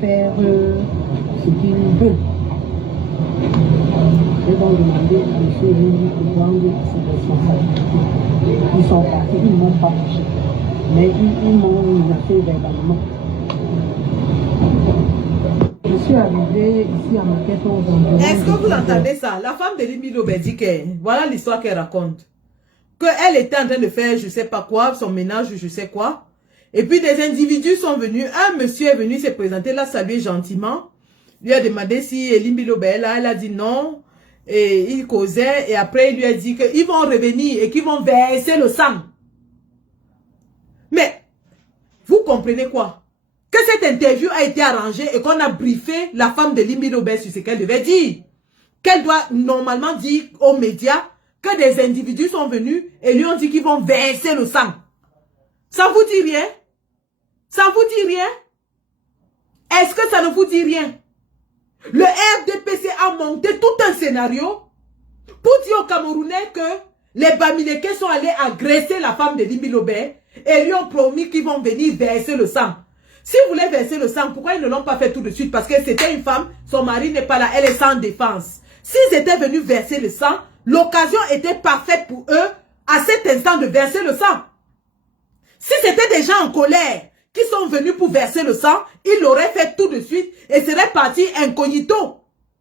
faire ce qu'ils veulent. J'ai donc demandé à M. Elimbi de prendre ses responsabilités. Ils sont partis, ils ne m'ont pas touché. Mais ils m'ont menacé verbalement. Je suis arrivée ici à Maquette aux environs. Est-ce que vous entendez ça? La femme de Elimbi Lobé dit que, voilà l'histoire qu'elle raconte. Qu'elle était en train de faire je sais pas quoi, son ménage ou je sais quoi. Et puis des individus sont venus. Un monsieur est venu se présenter, l'a salué gentiment. Il lui a demandé si Elimbi Lobé est là. Elle a dit non. Et il causait. Et après il lui a dit qu'ils vont revenir et qu'ils vont verser le sang. Mais, vous comprenez quoi? Que cette interview a été arrangée et qu'on a briefé la femme de Elimbi Lobé sur ce qu'elle devait dire. Qu'elle doit normalement dire aux médias que des individus sont venus et lui ont dit qu'ils vont verser le sang. Ça vous dit rien? Ça vous dit rien? Est-ce que ça ne vous dit rien? Le RDPC a monté tout un scénario pour dire aux Camerounais que les Bamileke sont allés agresser la femme de Limbi Lobé et lui ont promis qu'ils vont venir verser le sang. S'ils voulaient verser le sang, pourquoi ils ne l'ont pas fait tout de suite? Parce que c'était une femme, son mari n'est pas là, elle est sans défense. S'ils étaient venus verser le sang, l'occasion était parfaite pour eux à cet instant de verser le sang. Si c'était des gens en colère qui sont venus pour verser le sang, ils l'auraient fait tout de suite et seraient partis incognito.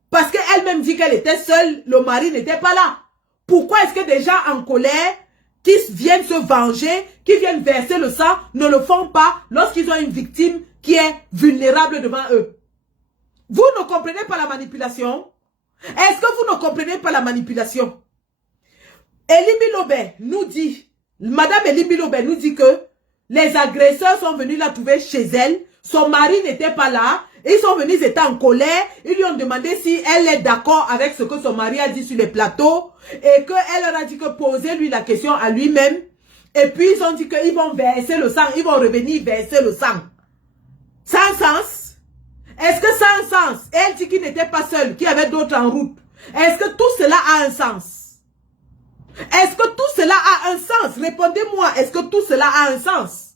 Parce qu'elle-même dit qu'elle était seule, le mari n'était pas là. Pourquoi est-ce que des gens en colère qui viennent se venger, qui viennent verser le sang, ne le font pas lorsqu'ils ont une victime qui est vulnérable devant eux? Vous ne comprenez pas la manipulation? Est-ce que vous ne comprenez pas la manipulation? Elimbi Lobé nous dit, Madame Elimbi Lobé nous dit que les agresseurs sont venus la trouver chez elle, son mari n'était pas là, ils sont venus, ils étaient en colère, ils lui ont demandé si elle est d'accord avec ce que son mari a dit sur les plateaux, et qu'elle leur a dit que posez-lui la question à lui-même, et puis ils ont dit qu'ils vont verser le sang, ils vont revenir verser le sang. Ça a un sens? Est-ce que ça a un sens? Elle dit qu'il n'était pas seul, qu'il y avait d'autres en route. Est-ce que tout cela a un sens? Est-ce que tout cela a un sens? Répondez-moi, est-ce que tout cela a un sens?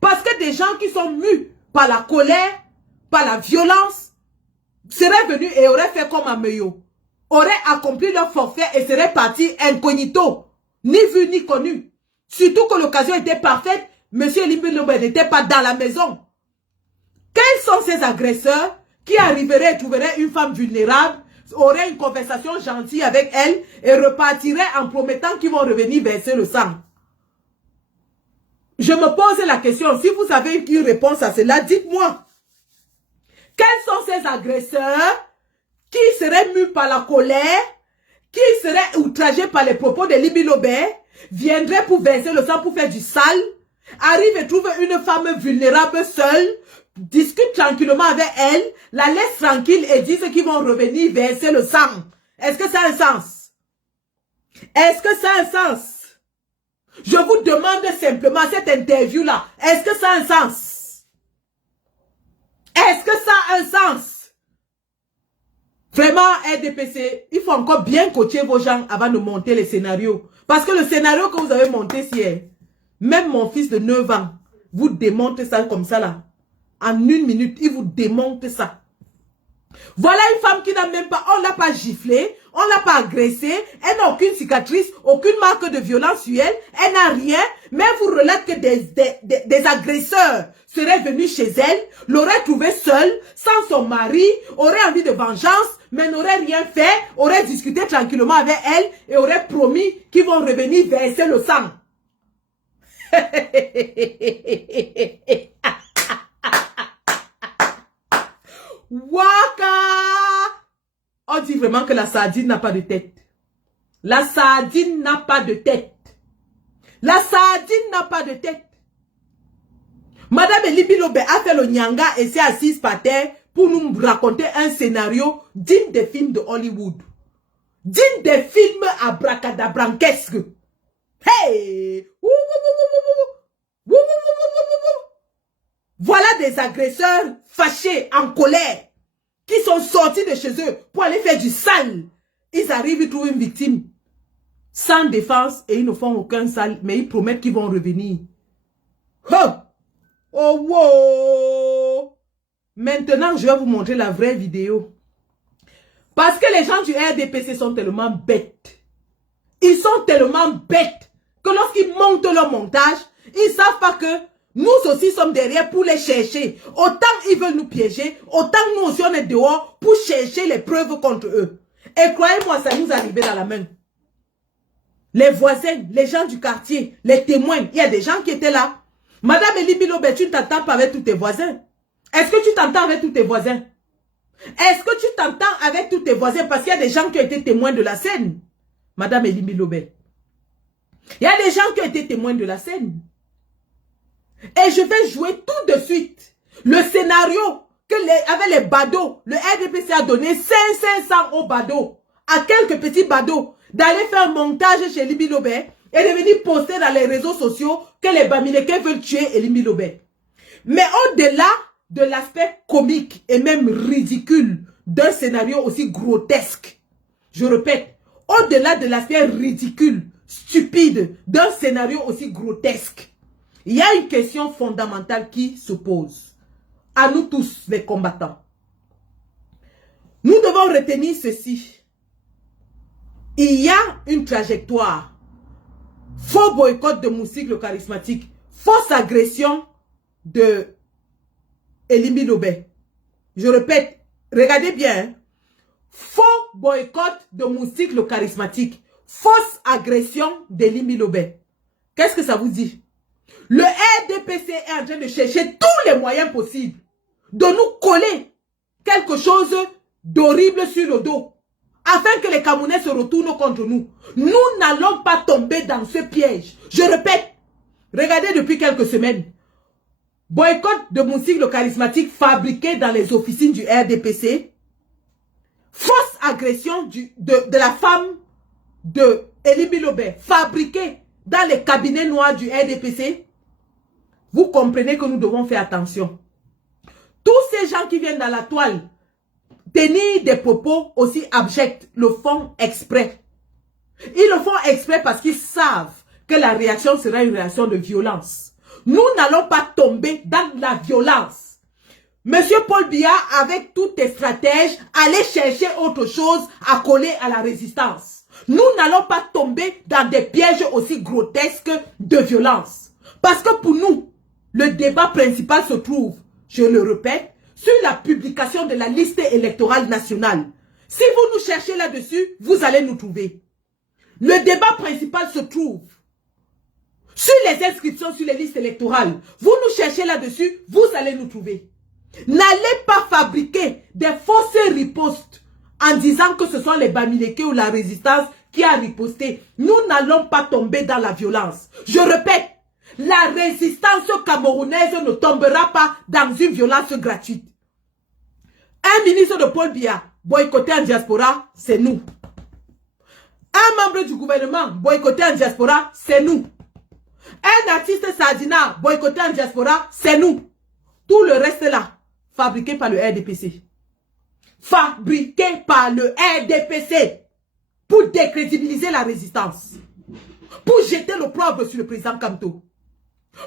Parce que des gens qui sont mus par la colère, par la violence, seraient venus et auraient fait comme Ameyo, auraient accompli leur forfait et seraient partis incognito, ni vu ni connu. Surtout que l'occasion était parfaite, M. Elimbi Lobé n'était pas dans la maison. Quels sont ces agresseurs qui arriveraient et trouveraient une femme vulnérable, auraient une conversation gentille avec elle et repartiraient en promettant qu'ils vont revenir verser le sang? Je me pose la question, si vous avez une réponse à cela, dites-moi. Quels sont ces agresseurs qui seraient mus par la colère, qui seraient outragés par les propos de Elimbi Lobé, viendraient pour verser le sang, pour faire du sale, arrivent et trouvent une femme vulnérable seule, discutent tranquillement avec elle, la laissent tranquille et disent qu'ils vont revenir verser le sang? Est-ce que ça a un sens? Est-ce que ça a un sens? Je vous demande simplement cette interview-là, est-ce que ça a un sens? Est-ce que ça a un sens? Vraiment, RDPC, il faut encore bien coacher vos gens avant de monter les scénarios. Parce que le scénario que vous avez monté, c'est même mon fils de 9 ans vous démonte ça comme ça là. En 1 minute, il vous démonte ça. Voilà une femme qui n'a même pas, on l'a pas giflée, on l'a pas agressée, elle n'a aucune cicatrice, aucune marque de violence sur elle, elle n'a rien, mais elle vous relate que des agresseurs seraient venus chez elle, l'auraient trouvée seule, sans son mari, auraient envie de vengeance, mais n'auraient rien fait, auraient discuté tranquillement avec elle et auraient promis qu'ils vont revenir verser le sang. Waka! On dit vraiment que la sardine n'a pas de tête. La sardine n'a pas de tête. La sardine n'a pas de tête. Madame Elimbi Lobé a fait le nyanga et s'est assise par terre pour nous raconter un scénario digne des films de Hollywood. Digne des films abracadabranquesques. Hey! Voilà des agresseurs fâchés, en colère, qui sont sortis de chez eux pour aller faire du sale. Ils arrivent, ils trouvent une victime sans défense et ils ne font aucun sale, mais ils promettent qu'ils vont revenir. Oh! Oh, wow! Maintenant, je vais vous montrer la vraie vidéo. Parce que les gens du RDPC sont tellement bêtes. Ils sont tellement bêtes que lorsqu'ils montent leur montage, ils ne savent pas que nous aussi sommes derrière pour les chercher. Autant ils veulent nous piéger, autant nous aussi on est dehors pour chercher les preuves contre eux. Et croyez-moi, ça nous arrivait dans la main. Les voisins, les gens du quartier, les témoins, il y a des gens qui étaient là. Madame Elimbi Lobé, tu ne t'entends pas avec tous tes voisins? Est-ce que tu t'entends avec tous tes voisins? Est-ce que tu t'entends avec tous tes voisins? Parce qu'il y a des gens qui ont été témoins de la scène. Madame Elimbi Lobé. Il y a des gens qui ont été témoins de la scène. Et je vais jouer tout de suite le scénario que avec les badauds, le RDPC a donné 500 aux badauds, à quelques petits badauds, d'aller faire un montage chez Elimbi Lobé et de venir poster dans les réseaux sociaux que les Bamileke veulent tuer Elimbi Lobé. Mais au-delà de l'aspect comique et même ridicule d'un scénario aussi grotesque, je répète, au-delà de l'aspect ridicule, stupide d'un scénario aussi grotesque, il y a une question fondamentale qui se pose à nous tous, les combattants. Nous devons retenir ceci. Il y a une trajectoire. Faux boycott de Moussik le charismatique. Fausse agression de Elimbi Lobé. Je répète, regardez bien. Hein. Faux boycott de Moussik le charismatique. Fausse agression d'Elimbi Lobé. Qu'est-ce que ça vous dit? Le RDPC est en train de chercher tous les moyens possibles de nous coller quelque chose d'horrible sur le dos, afin que les Camerounais se retournent contre nous. Nous n'allons pas tomber dans ce piège. Je répète, regardez depuis quelques semaines, boycott de Moussik le charismatique fabriqué dans les officines du RDPC, fausse agression de la femme de Elimbi Lobé, fabriquée dans les cabinets noirs du RDPC. Vous comprenez que nous devons faire attention. Tous ces gens qui viennent dans la toile tenir des propos aussi abjects le font exprès. Ils le font exprès parce qu'ils savent que la réaction sera une réaction de violence. Nous n'allons pas tomber dans la violence. Monsieur Paul Biya, avec tous tes stratèges, allez chercher autre chose à coller à la résistance. Nous n'allons pas tomber dans des pièges aussi grotesques de violence. Parce que pour nous, le débat principal se trouve, je le répète, sur la publication de la liste électorale nationale. Si vous nous cherchez là-dessus, vous allez nous trouver. Le débat principal se trouve sur les inscriptions sur les listes électorales. Vous nous cherchez là-dessus, vous allez nous trouver. N'allez pas fabriquer des fausses ripostes en disant que ce sont les Bamileke ou la résistance qui a riposté. Nous n'allons pas tomber dans la violence. Je répète, la résistance camerounaise ne tombera pas dans une violence gratuite. Un ministre de Paul Biya boycotté en diaspora, c'est nous. Un membre du gouvernement boycotté en diaspora, c'est nous. Un artiste Sadina boycotté en diaspora, c'est nous. Tout le reste là, fabriqué par le RDPC. Fabriqué par le RDPC pour décrédibiliser la résistance. Pour jeter l'opprobre sur le président Kamto.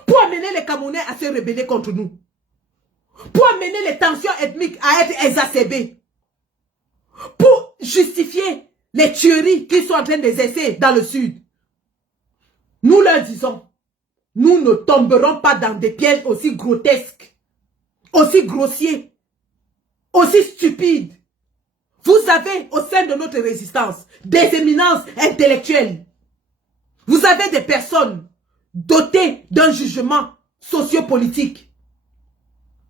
Pour amener les Camerounais à se rebeller contre nous. Pour amener les tensions ethniques à être exacerbées. Pour justifier les tueries qu'ils sont en train d'exercer dans le sud. Nous leur disons, nous ne tomberons pas dans des pièges aussi grotesques, aussi grossiers, aussi stupides. Vous avez au sein de notre résistance des éminences intellectuelles. Vous avez des personnes dotées d'un jugement sociopolitique.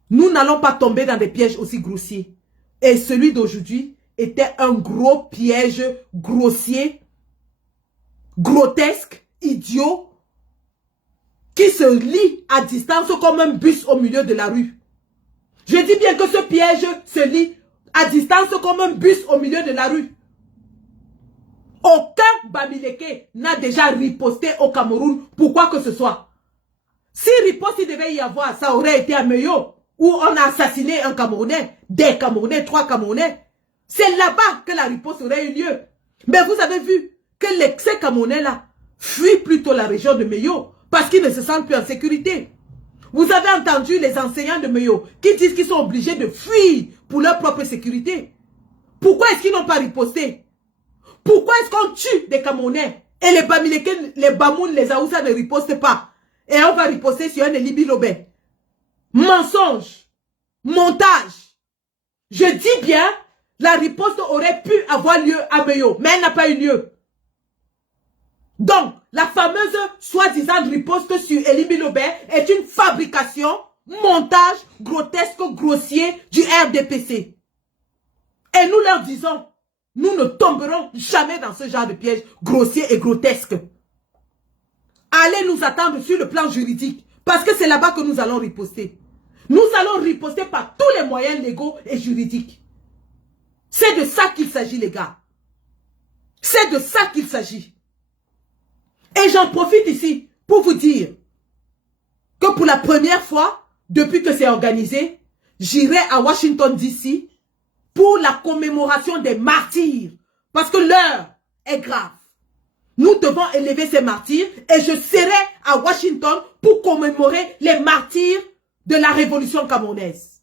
Nous n'allons pas tomber dans des pièges aussi grossiers. Et celui d'aujourd'hui était un gros piège grossier, grotesque, idiot, qui se lie à distance comme un bus au milieu de la rue. Je dis bien que ce piège se lie à distance comme un bus au milieu de la rue. Aucun Bamileke n'a déjà riposté au Cameroun pour quoi que ce soit. Si riposte il devait y avoir, ça aurait été à Meyo, où on a assassiné un Camerounais, des Camerounais, 3 Camerounais. C'est là-bas que la riposte aurait eu lieu. Mais vous avez vu que ces Camerounais-là fuient plutôt la région de Meyo parce qu'ils ne se sentent plus en sécurité. Vous avez entendu les enseignants de Meyo qui disent qu'ils sont obligés de fuir pour leur propre sécurité. Pourquoi est-ce qu'ils n'ont pas riposté? Pourquoi est-ce qu'on tue des Camerounais et les Bamileke, les Bamoun, les Aoussa ne ripostent pas? Et on va riposter sur un Elimbi Lobé. Mensonge. Montage. Je dis bien, la riposte aurait pu avoir lieu à Meyo, mais elle n'a pas eu lieu. Donc, la fameuse soi-disant riposte sur Elimbi Lobé est une fabrication, montage grotesque, grossier du RDPC. Et nous leur disons, nous ne tomberons jamais dans ce genre de piège grossier et grotesque. Allez nous attendre sur le plan juridique, parce que c'est là-bas que nous allons riposter. Nous allons riposter par tous les moyens légaux et juridiques. C'est de ça qu'il s'agit, les gars. C'est de ça qu'il s'agit. Et j'en profite ici pour vous dire que pour la première fois, depuis que c'est organisé, j'irai à Washington DC pour la commémoration des martyrs. Parce que l'heure est grave. Nous devons élever ces martyrs et je serai à Washington pour commémorer les martyrs de la révolution camerounaise.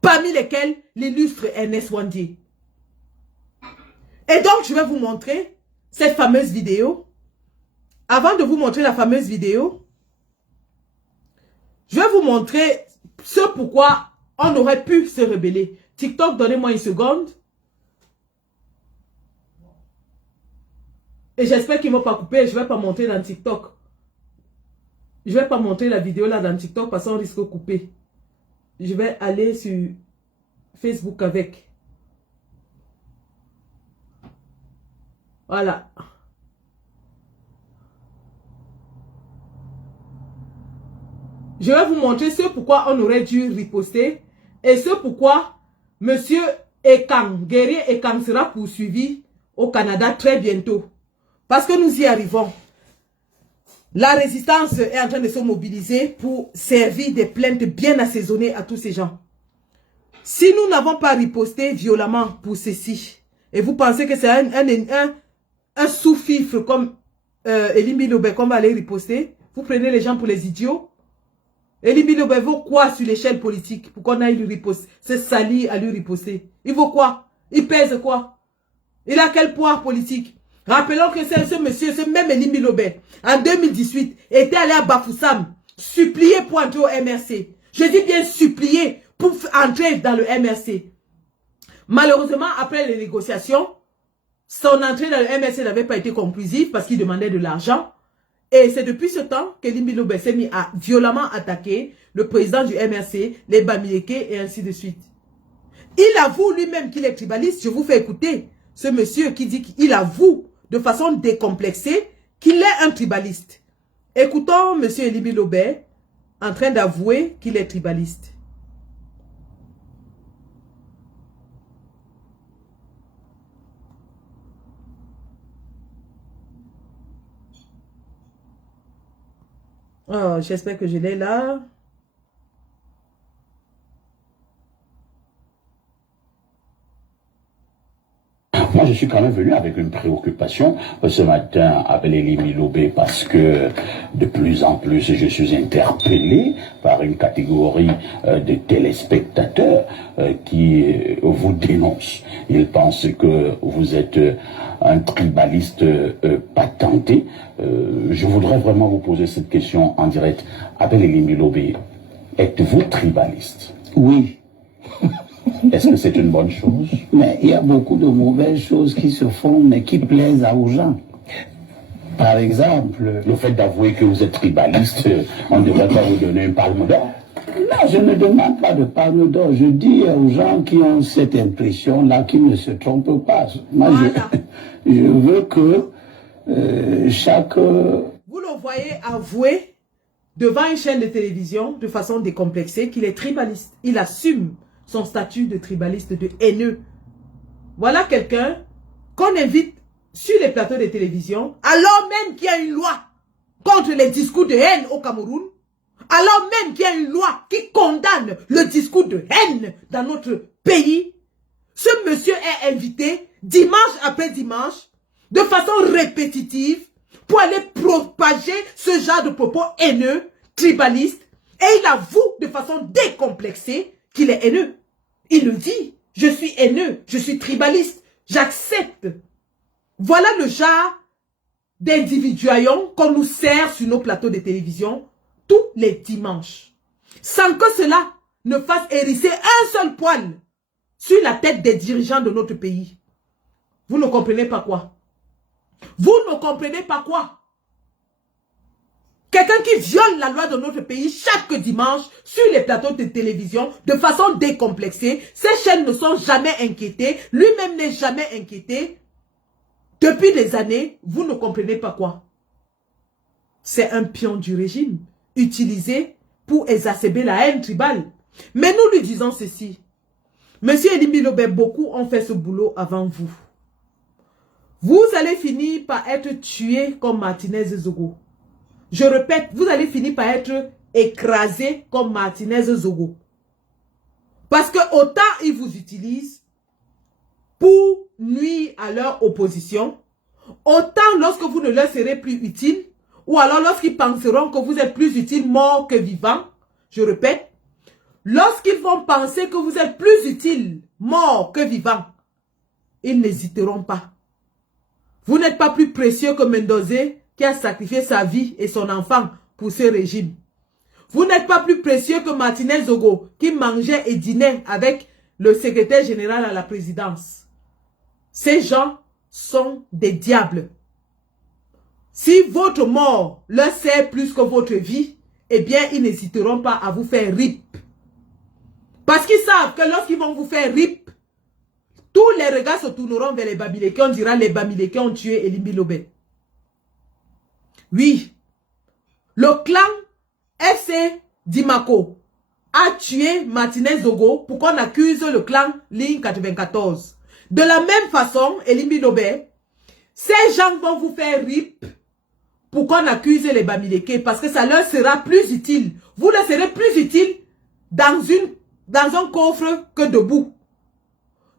Parmi lesquels l'illustre Ernest Ouandié. Et donc, je vais vous montrer cette fameuse vidéo. Avant de vous montrer la fameuse vidéo, je vais vous montrer ce pourquoi on aurait pu se rebeller. TikTok, donnez-moi une seconde. Et j'espère qu'ils ne vont pas couper. Je ne vais pas montrer dans TikTok. Je ne vais pas montrer la vidéo là dans TikTok parce qu'on risque de couper. Je vais aller sur Facebook avec. Voilà. Je vais vous montrer ce pourquoi on aurait dû riposter et ce pourquoi Monsieur Ekang, guerrier Ekang sera poursuivi au Canada très bientôt. Parce que nous y arrivons. La résistance est en train de se mobiliser pour servir des plaintes bien assaisonnées à tous ces gens. Si nous n'avons pas riposté violemment pour ceci, et vous pensez que c'est un sous-fifre comme Elie Bilobé qu'on va aller riposter, vous prenez les gens pour les idiots. Elie Bilobé vaut quoi sur l'échelle politique pour qu'on aille lui riposter? C'est sali à lui riposter. Il vaut quoi? Il pèse quoi? Il a quel poids politique? Rappelons que c'est ce monsieur, ce même Elie Bilobé, en 2018, était allé à Bafoussam, supplier pour entrer au MRC. Je dis bien supplier pour entrer dans le MRC. Malheureusement, après les négociations, son entrée dans le MRC n'avait pas été conclusive parce qu'il demandait de l'argent. Et c'est depuis ce temps que Limbilobé s'est mis à violemment attaquer le président du MRC, les Bamileke et ainsi de suite. Il avoue lui-même qu'il est tribaliste. Je vous fais écouter ce monsieur qui dit qu'il avoue de façon décomplexée qu'il est un tribaliste. Écoutons monsieur Limbilobé en train d'avouer qu'il est tribaliste. Oh, j'espère que je l'ai là. Moi, je suis quand même venu avec une préoccupation ce matin avec Elie Bilobé parce que de plus en plus, je suis interpellé par une catégorie de téléspectateurs qui vous dénoncent. Ils pensent que vous êtes un tribaliste patenté. Je voudrais vraiment vous poser cette question en direct. Avec Elie Bilobé, êtes-vous tribaliste? Oui. Est-ce que c'est une bonne chose? Mais il y a beaucoup de mauvaises choses qui se font, mais qui plaisent aux gens. Par exemple... Le fait d'avouer que vous êtes tribaliste, on ne devrait pas vous donner une palme d'or? Non, je ne demande pas de palme d'or. Je dis aux gens qui ont cette impression-là qu'ils ne se trompent pas. Moi, voilà. je veux que chaque... Vous le voyez avouer devant une chaîne de télévision de façon décomplexée qu'il est tribaliste. Il assume son statut de tribaliste, de haineux. Voilà quelqu'un qu'on invite sur les plateaux de télévision, alors même qu'il y a une loi contre les discours de haine au Cameroun, alors même qu'il y a une loi qui condamne le discours de haine dans notre pays. Ce monsieur est invité dimanche après dimanche, de façon répétitive, pour aller propager ce genre de propos haineux, tribalistes, et il avoue de façon décomplexée qu'il est haineux. Il le dit, je suis haineux, je suis tribaliste, j'accepte. Voilà le genre d'individuaillons qu'on nous sert sur nos plateaux de télévision tous les dimanches. Sans que cela ne fasse hérisser un seul poil sur la tête des dirigeants de notre pays. Vous ne comprenez pas quoi? Vous ne comprenez pas quoi? Quelqu'un qui viole la loi de notre pays chaque dimanche sur les plateaux de télévision de façon décomplexée. Ces chaînes ne sont jamais inquiétées. Lui-même n'est jamais inquiété. Depuis des années, vous ne comprenez pas quoi. C'est un pion du régime utilisé pour exacerber la haine tribale. Mais nous lui disons ceci. Monsieur Elie Bilobé, beaucoup ont fait ce boulot avant vous. vous allez finir par être tué comme Martinez Zogo. Je répète, vous allez finir par être écrasé comme Martinez Zogo. Parce que autant ils vous utilisent pour nuire à leur opposition, autant lorsque vous ne leur serez plus utile, ou alors lorsqu'ils penseront que vous êtes plus utile mort que vivant, je répète, lorsqu'ils vont penser que vous êtes plus utile mort que vivant, ils n'hésiteront pas. Vous n'êtes pas plus précieux que Mendoza qui a sacrifié sa vie et son enfant pour ce régime. Vous n'êtes pas plus précieux que Martinez Zogo qui mangeait et dînait avec le secrétaire général à la présidence. Ces gens sont des diables. Si votre mort leur sert plus que votre vie, eh bien, ils n'hésiteront pas à vous faire rip. Parce qu'ils savent que lorsqu'ils vont vous faire rip, tous les regards se tourneront vers les Bamileke. On dira les Bamileke ont tué Elimbi Lobé. Oui, le clan FC Dimako a tué Martinez Zogo pour qu'on accuse le clan Ligne 94. De la même façon, Elimbi Lobé, ces gens vont vous faire rip pour qu'on accuse les Bamileke parce que ça leur sera plus utile. Vous leur serez plus utile dans un coffre que debout.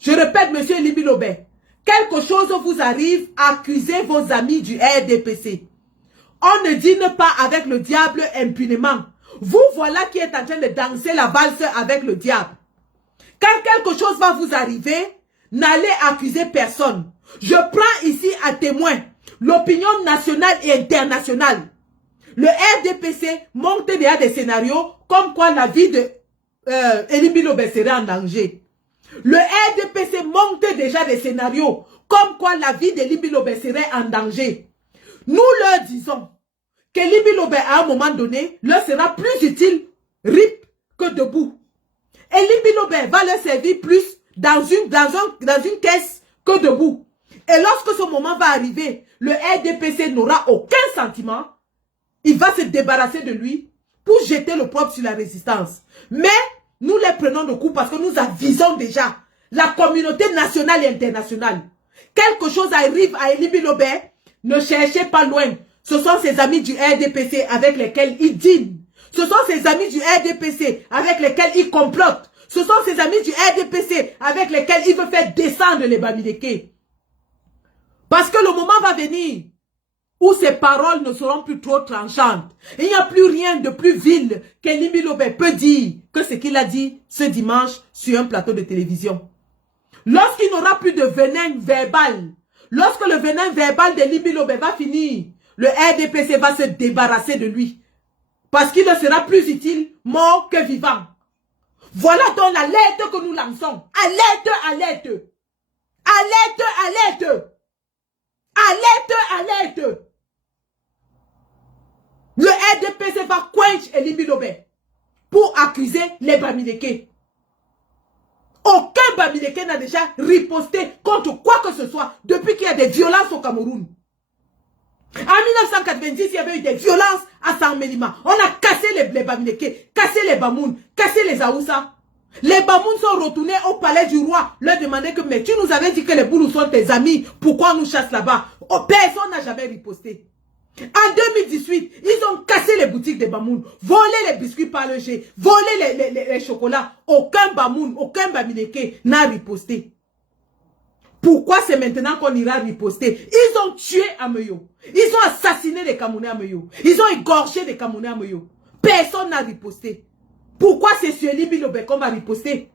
Je répète, monsieur Elimbi Lobé, quelque chose vous arrive, accusez vos amis du RDPC. On ne dîne pas avec le diable impunément. Vous voilà qui êtes en train de danser la valse avec le diable. Quand quelque chose va vous arriver, n'allez accuser personne. Je prends ici à témoin l'opinion nationale et internationale. Le RDPC monte déjà des scénarios comme quoi la vie de Elimbi Lobé serait en danger. Le RDPC monte déjà des scénarios comme quoi la vie d'Elimbi Lobé serait en danger. Nous leur disons qu'Elimbi Lobé à un moment donné leur sera plus utile rip que debout. Elimbi Lobé va leur servir plus dans une caisse que debout. Et lorsque ce moment va arriver, le RDPC n'aura aucun sentiment. Il va se débarrasser de lui pour jeter le propre sur la résistance. Mais nous les prenons de coup parce que nous avisons déjà la communauté nationale et internationale. Quelque chose arrive à Elimbi Lobé, ne cherchez pas loin. Ce sont ses amis du RDPC avec lesquels il dîne. Ce sont ses amis du RDPC avec lesquels il complote. Ce sont ses amis du RDPC avec lesquels il veut faire descendre les Bamileke. Parce que le moment va venir où ses paroles ne seront plus trop tranchantes. Il n'y a plus rien de plus vil qu'Elimbi Lobé peut dire que ce qu'il a dit ce dimanche sur un plateau de télévision. Lorsqu'il n'aura plus de venin verbal, lorsque le venin verbal d'Elimbi Lobé va finir, le RDPC va se débarrasser de lui. Parce qu'il ne sera plus utile mort que vivant. Voilà donc l'alerte que nous lançons. Alerte, alerte. Alerte, alerte. Alerte, alerte. Le RDPC va quench Elimbi Lobé pour accuser les Bamileke. Aucun Bamileke n'a déjà riposté contre quoi que ce soit depuis qu'il y a des violences au Cameroun. En 1990, il y avait eu des violences à Saint-Mélima. On a cassé les Bamileke, cassé les Bamoun, cassé les Aoussa. Les Bamoun sont retournés au palais du roi, leur demander que mais tu nous avais dit que les Boulous sont tes amis, pourquoi on nous chasse là-bas? Oh, personne n'a jamais riposté. En 2018, ils ont cassé les boutiques des Bamoun, volé les biscuits par le jet, volé les chocolats. Aucun Bamoun, aucun Bamileke n'a riposté. Pourquoi c'est maintenant qu'on ira riposter? Ils ont tué Ameyo. Ils ont assassiné des Camerounais à Ameyo. Ils ont égorgé des Camerounais à Ameyo. Personne n'a riposté. Pourquoi c'est sur Elimbi Lobé qu'on va riposter?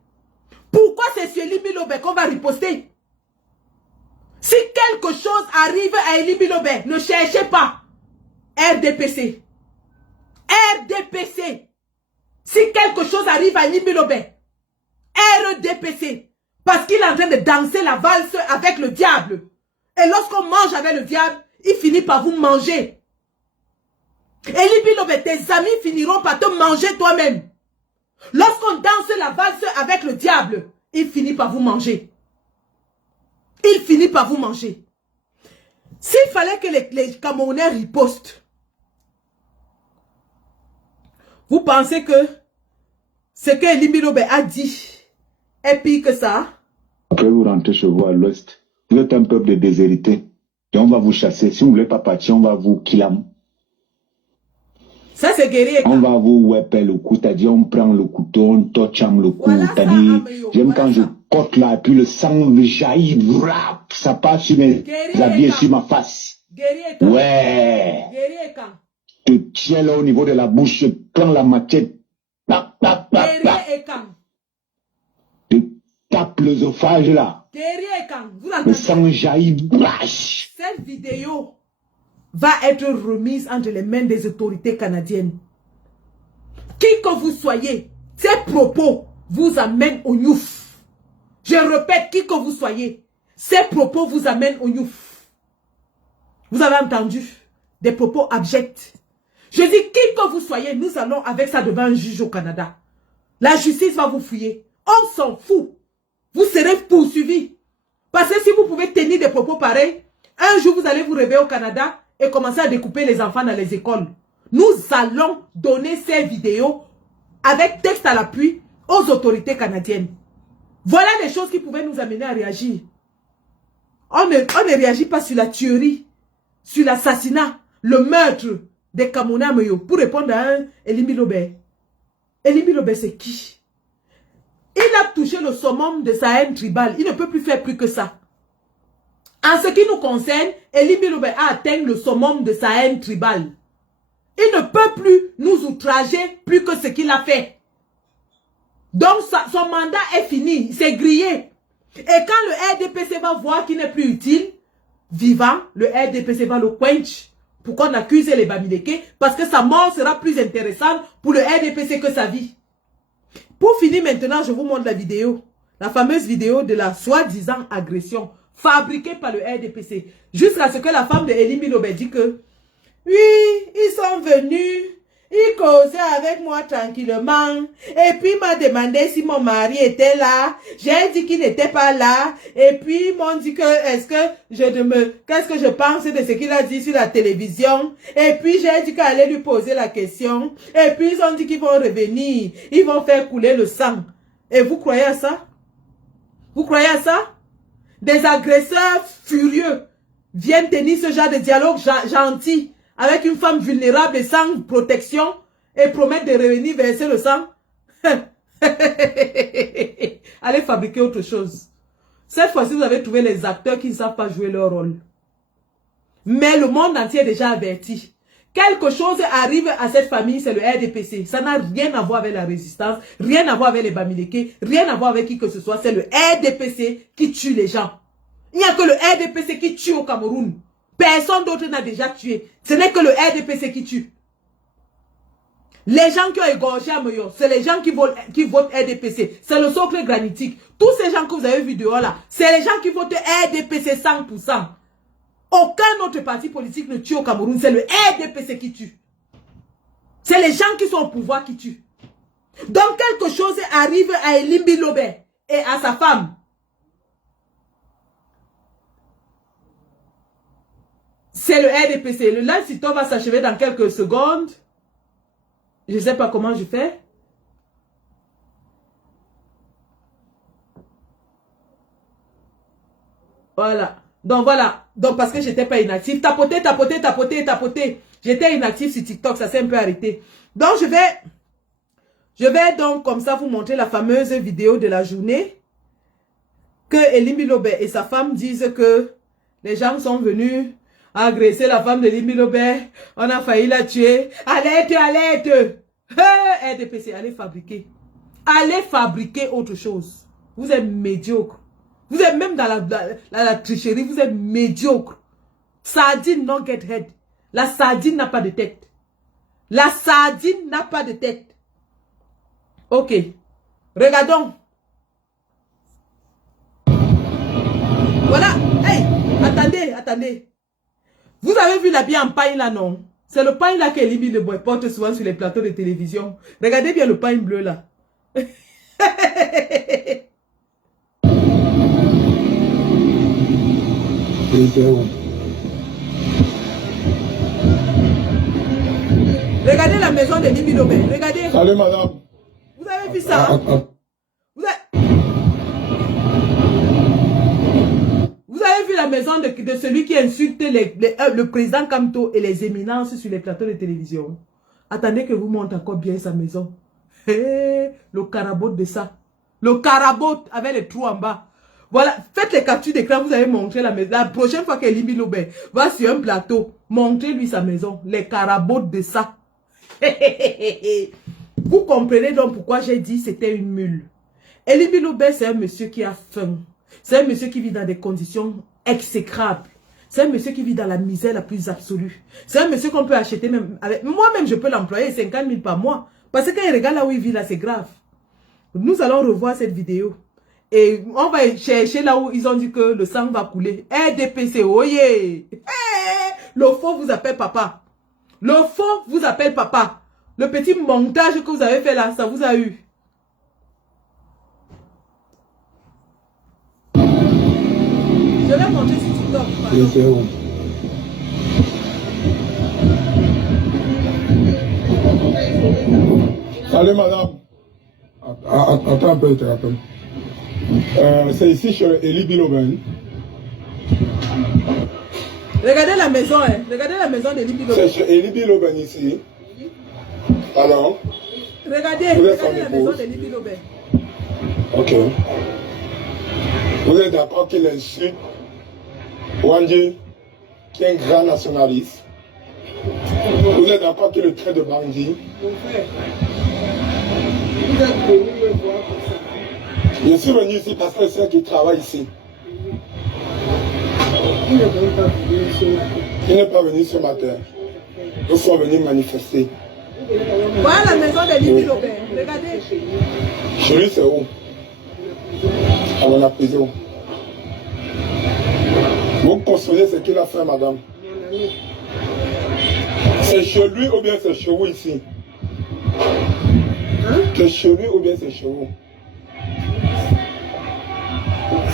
Pourquoi c'est sur Elimbi Lobé qu'on va riposter? Si quelque chose arrive à Elimbi Lobé, ne cherchez pas. RDPC. RDPC. Si quelque chose arrive à Elimbi Lobé, RDPC. Parce qu'il est en train de danser la valse avec le diable. Et lorsqu'on mange avec le diable, il finit par vous manger. Elimbi Lobé, tes amis finiront par te manger toi-même. Lorsqu'on danse la valse avec le diable, il finit par vous manger. Il finit par vous manger. S'il fallait que les Camerounais ripostent, vous pensez que ce que Elimbi Lobé a dit est pire que ça? Après vous rentrez chez vous à l'ouest, vous êtes un peuple de déshérités. Et on va vous chasser. Si vous ne voulez pas partir, on va vous killer. Ça, c'est guerrier. On va vous wepper le coup. C'est-à-dire, on prend le couteau, on torcham le cou. Voilà C'est-à-dire, j'aime voilà quand je cote là, et puis le sang jaillit, ça passe sur mes habits et sur ma face. Guerrier. Ouais. Guerrier quand? Je te tiens là au niveau de la bouche, je prends la machette. Guerrier et quand? Je tape l'œsophage là. Guerrier quand? Vous Le entendez? sang jaillit. Brash. Cette vidéo va être remise entre les mains des autorités canadiennes. Qui que vous soyez, ces propos vous amènent au Nyouf. Je répète, qui que vous soyez, ces propos vous amènent au Nyouf. Vous avez entendu? Des propos abjects. Je dis, qui que vous soyez, nous allons avec ça devant un juge au Canada. La justice va vous fouiller. On s'en fout. Vous serez poursuivis. Parce que si vous pouvez tenir des propos pareils, un jour vous allez vous réveiller au Canada et commencer à découper les enfants dans les écoles. Nous allons donner ces vidéos avec texte à l'appui aux autorités canadiennes. Voilà les choses qui pouvaient nous amener à réagir. On ne réagit pas sur la tuerie, sur l'assassinat, le meurtre des Camerounais pour répondre à un Elimi Lobé. Elimi Lobé, c'est qui? Il a touché le summum de sa haine tribale. Il ne peut plus faire plus que ça. En ce qui nous concerne, Elimi Lobé a atteint le summum de sa haine tribale. Il ne peut plus nous outrager plus que ce qu'il a fait. Donc son mandat est fini, c'est grillé. Et quand le RDPC va voir qu'il n'est plus utile, vivant, le RDPC va le quench pour qu'on accuse les Bamileke, parce que sa mort sera plus intéressante pour le RDPC que sa vie. Pour finir maintenant, je vous montre la vidéo. La fameuse vidéo de la soi-disant agression fabriquée par le RDPC. Jusqu'à ce que la femme de Elimi Lobé dit que oui, ils sont venus, ils causaient avec moi tranquillement. Et puis, il m'a demandé si mon mari était là. J'ai dit qu'il n'était pas là. Et puis, ils m'ont dit que, qu'est-ce que je pense de ce qu'il a dit sur la télévision. Et puis, j'ai dit qu'elle allait lui poser la question. Et puis, ils ont dit qu'ils vont revenir. Ils vont faire couler le sang. Et vous croyez à ça? Vous croyez à ça? Des agresseurs furieux viennent tenir ce genre de dialogue gentil avec une femme vulnérable et sans protection et promettre de revenir verser le sang. Allez fabriquer autre chose. Cette fois-ci, vous avez trouvé les acteurs qui ne savent pas jouer leur rôle. Mais le monde entier est déjà averti. Quelque chose arrive à cette famille, c'est le RDPC. Ça n'a rien à voir avec la résistance, rien à voir avec les Bamileke, rien à voir avec qui que ce soit. C'est le RDPC qui tue les gens. Il n'y a que le RDPC qui tue au Cameroun. Personne d'autre n'a déjà tué. Ce n'est que le RDPC qui tue. Les gens qui ont égorgé à Moyo, c'est les gens qui votent RDPC. C'est le socle granitique. Tous ces gens que vous avez vus dehors là, c'est les gens qui votent RDPC 100%. Aucun autre parti politique ne tue au Cameroun. C'est le RDPC qui tue. C'est les gens qui sont au pouvoir qui tuent. Donc quelque chose arrive à Elimi Lobé et à sa femme. C'est le RDPC. Le live sito va s'achever dans quelques secondes. Je ne sais pas comment je fais. Voilà. Donc voilà. Donc parce que j'étais pas inactif. Tapoter. J'étais inactif sur TikTok. Ça s'est un peu arrêté. Donc je vais donc comme ça vous montrer la fameuse vidéo de la journée. Que Elimi Lobé et sa femme disent que les gens sont venus agresser la femme de Elimi Lobé. On a failli la tuer. Alerte. RDPC, allez fabriquer. Allez fabriquer autre chose. Vous êtes médiocre. Vous êtes même dans la tricherie. Vous êtes médiocre. Sardine non get head. La sardine n'a pas de tête. La sardine n'a pas de tête. Ok. Regardons. Voilà. Hey, attendez. Vous avez vu l'habit en paille là, non? C'est le pain là qu'Elimi Lobé porte souvent sur les plateaux de télévision. Regardez bien le pain bleu là. Regardez la maison d'Elimi Lobé. Regardez. Salut madame. Vous avez vu ça? Vous avez vu vu la maison de celui qui insulte le président Kamto et les éminences sur les plateaux de télévision? Attendez que vous montrez encore bien sa maison. Le carabot de ça. Le carabot avec les trous en bas. Voilà, faites les captures d'écran, vous allez montrer la maison. La prochaine fois qu'Eli Bilobé va sur un plateau, montrez-lui sa maison. Les carabots de ça. Vous comprenez donc pourquoi j'ai dit c'était une mule. Eli Bilobé, c'est un monsieur qui a faim. C'est un monsieur qui vit dans des conditions exécrables. C'est un monsieur qui vit dans la misère la plus absolue. C'est un monsieur qu'on peut acheter même avec... Moi-même, je peux l'employer 50 000 par mois. Parce que quand il regarde là où il vit, là, c'est grave. Nous allons revoir cette vidéo. Et on va chercher là où ils ont dit que le sang va couler. RDPC, oyez. Le faux vous appelle papa. Le faux vous appelle papa. Le petit montage que vous avez fait là, ça vous a eu. Je vais montrer sur TikTok. Salut madame. Attends un peu, je te rappelle. C'est ici chez Eli Bilobé. Regardez la maison, hein. Regardez la maison d'Eli Bilobé. C'est chez Eli Bilobé ici. Alors? Regardez la maison d'Eli Bilobé. Ok. Vous êtes d'accord qu'il insulte Wandji, qui est un grand nationaliste? Vous êtes d'accord qu'il le traite de bandit? Mon frère, vous êtes venu me voir comme ça. Je suis venu ici parce que c'est ceux qui travaillent ici. Il n'est même pas venu ce matin. Il n'est pas venu ce matin. Nous sommes venus manifester. Voilà la maison d'Eli Bilobé. Regardez. Chez lui, c'est où? À la prison. Vous consolez ce qu'il a fait, madame. C'est chez lui ou bien c'est chez vous ici? Hein? C'est chez lui ou bien c'est chez vous?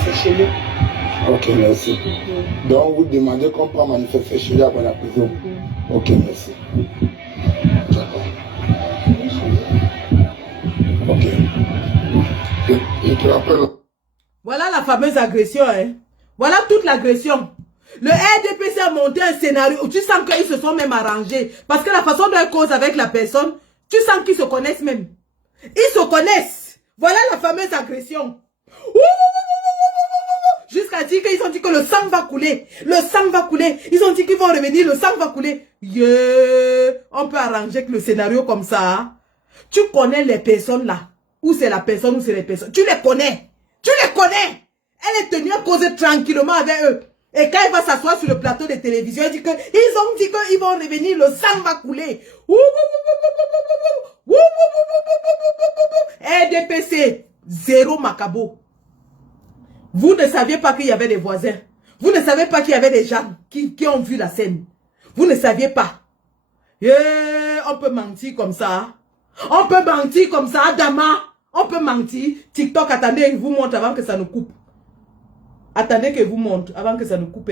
C'est chez lui. Ok, merci. Donc vous demandez qu'on peut manifester chez lui à la prison. Ok, merci. D'accord. Ok. Je te rappelle. Voilà la fameuse agression, hein. Voilà toute l'agression. Le RDPC a monté un scénario où tu sens qu'ils se sont même arrangés. Parce que la façon dont ils causent avec la personne, tu sens qu'ils se connaissent même. Ils se connaissent. Voilà la fameuse agression. Jusqu'à dire qu'ils ont dit que le sang va couler. Le sang va couler. Ils ont dit qu'ils vont revenir, le sang va couler. Yeah. On peut arranger le scénario comme ça. Tu connais les personnes là. Ou c'est la personne ou c'est les personnes. Tu les connais. Tu les connais. Elle est tenue à causer tranquillement avec eux. Et quand il va s'asseoir sur le plateau de télévision, il dit que ils ont dit qu'ils vont revenir, le sang va couler. RDPC, zéro macabo. Vous ne saviez pas qu'il y avait des voisins. Vous ne saviez pas qu'il y avait des gens qui ont vu la scène. Vous ne saviez pas. On peut mentir comme ça. On peut mentir comme ça, Adama. On peut mentir. TikTok, attendez, il vous montre avant que ça nous coupe. Attendez que vous montre avant que ça nous coupe.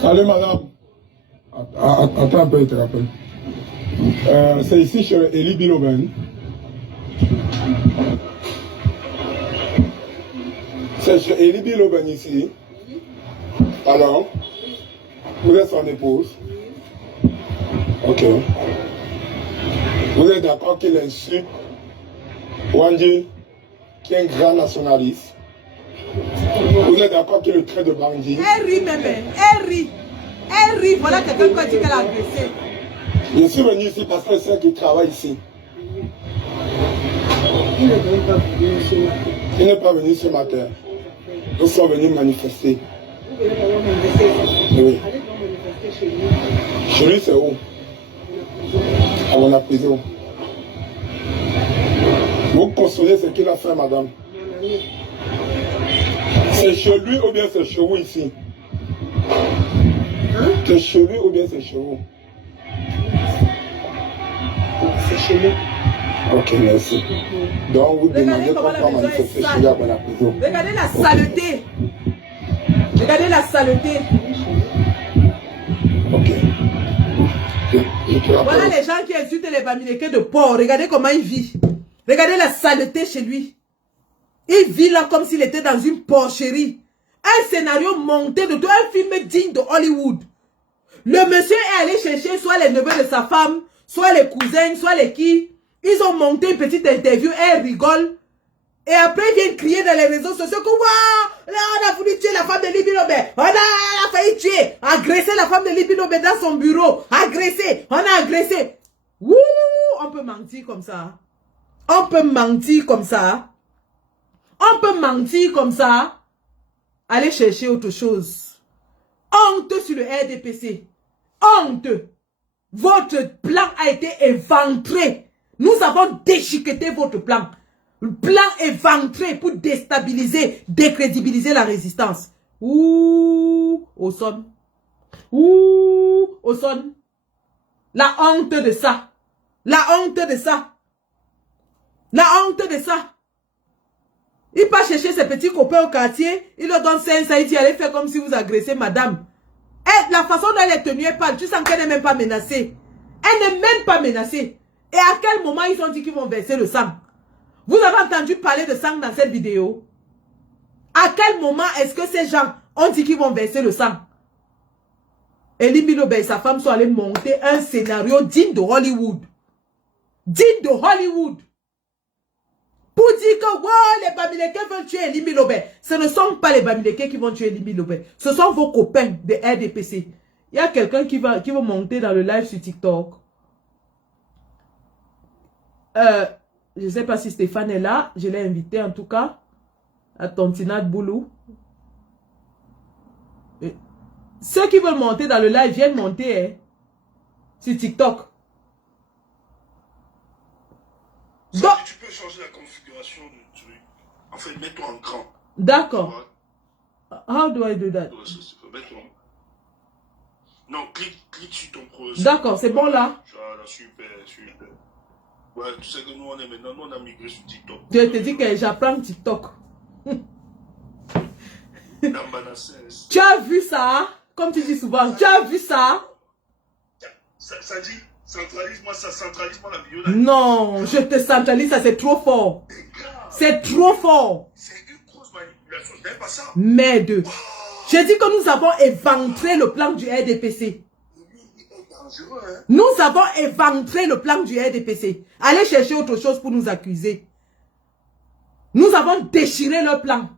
Salut madame. Attends un peu, je te rappelle. C'est ici chez Eli Bilobé. C'est chez Eli Bilobé ici. Alors, vous êtes son épouse? Ok. Vous êtes d'accord qu'il insulte Wandji, qui est un grand nationaliste? Vous êtes d'accord qu'il le traite de bandit? Elle rit même, elle rit. Elle rit, voilà quelqu'un qui a dit qu'elle a agressé. Je suis venu ici parce que c'est ceux qui travaillent ici. Il n'est même pas venu ce matin. Il n'est pas venu ce matin. Nous sommes venus manifester. Vous voulez vraiment manifester ici? Oui. Allez donc manifester chez lui. Chez lui, c'est où? À la prison. Vous consolez ce qu'il a fait, madame. Mon ami. C'est chez lui ou bien c'est chez vous ici? Hein? C'est chez lui ou bien c'est chez vous? C'est chez lui. Ok, merci. Donc vous demandez Regardez comment qu'on la peut maison est manifester sale. chez lui à la prison. Regardez la saleté. Regardez la saleté. Ok. Voilà les gens qui insultent les Bamileke de porc. Regardez comment il vit. Regardez la saleté chez lui. Il vit là comme s'il était dans une porcherie. Un scénario monté de tout, un film digne de Hollywood. Le monsieur est allé chercher soit les neveux de sa femme, soit les cousins, soit les qui. Ils ont monté une petite interview, elle rigole. Et après, ils viennent crier dans les réseaux sociaux que waouh, là, on a voulu tuer la femme de Libby Lobe. On a failli tuer, agresser la femme de Libby Lobe dans son bureau. Agresser, on a agressé. Wouh, on peut mentir comme ça. On peut mentir comme ça. On peut mentir comme ça. Allez chercher autre chose. Honte sur le RDPC. Honte. Votre plan a été éventré. Nous avons déchiqueté votre plan. Le plan éventré pour déstabiliser, décrédibiliser la résistance. Ouh, au son. Ouh, au son. La honte de ça. La honte de ça. La honte de ça. Il part chercher ses petits copains au quartier, il leur donne 500, il dit allez faire comme si vous agressez madame. Et la façon dont elle est tenue, elle parle, tu sens qu'elle n'est même pas menacée. Elle n'est même pas menacée. Et à quel moment ils ont dit qu'ils vont verser le sang? Vous avez entendu parler de sang dans cette vidéo? À quel moment est-ce que ces gens ont dit qu'ils vont verser le sang? Et Libby Lobe et sa femme sont allés monter un scénario digne de Hollywood. Digne de Hollywood. Pour dire que wow, les Bamileke veulent tuer Libby Lobe. Ce ne sont pas les Bamileke qui vont tuer Libby Lobe. Ce sont vos copains de RDPC. Il y a quelqu'un qui va monter dans le live sur TikTok. Je ne sais pas si Stéphane est là. Je l'ai invité en tout cas. À Tontinat Boulou. Ceux qui veulent monter dans le live viennent monter sur TikTok. Donc, tu peux changer la configuration du truc. En fait, mets-toi en grand. D'accord. How do I do that? Non, clique sur ton projet. D'accord, c'est bon là. Voilà, super, super. Ouais, tu sais que nous on est maintenant, nous on a migré sur TikTok. Je te dis que j'apprends TikTok. Tu as vu ça? Comme tu dis souvent, tu as vu ça? Ça dit, centralise-moi ça, centralise-moi la vidéo. Non, je te centralise, ça c'est trop fort. C'est trop fort. C'est une grosse manipulation, je n'aime pas ça. Merde. J'ai dit que nous avons éventré le plan du RDPC. Nous avons éventré le plan du RDPC. Allez chercher autre chose pour nous accuser. Nous avons déchiré leur plan.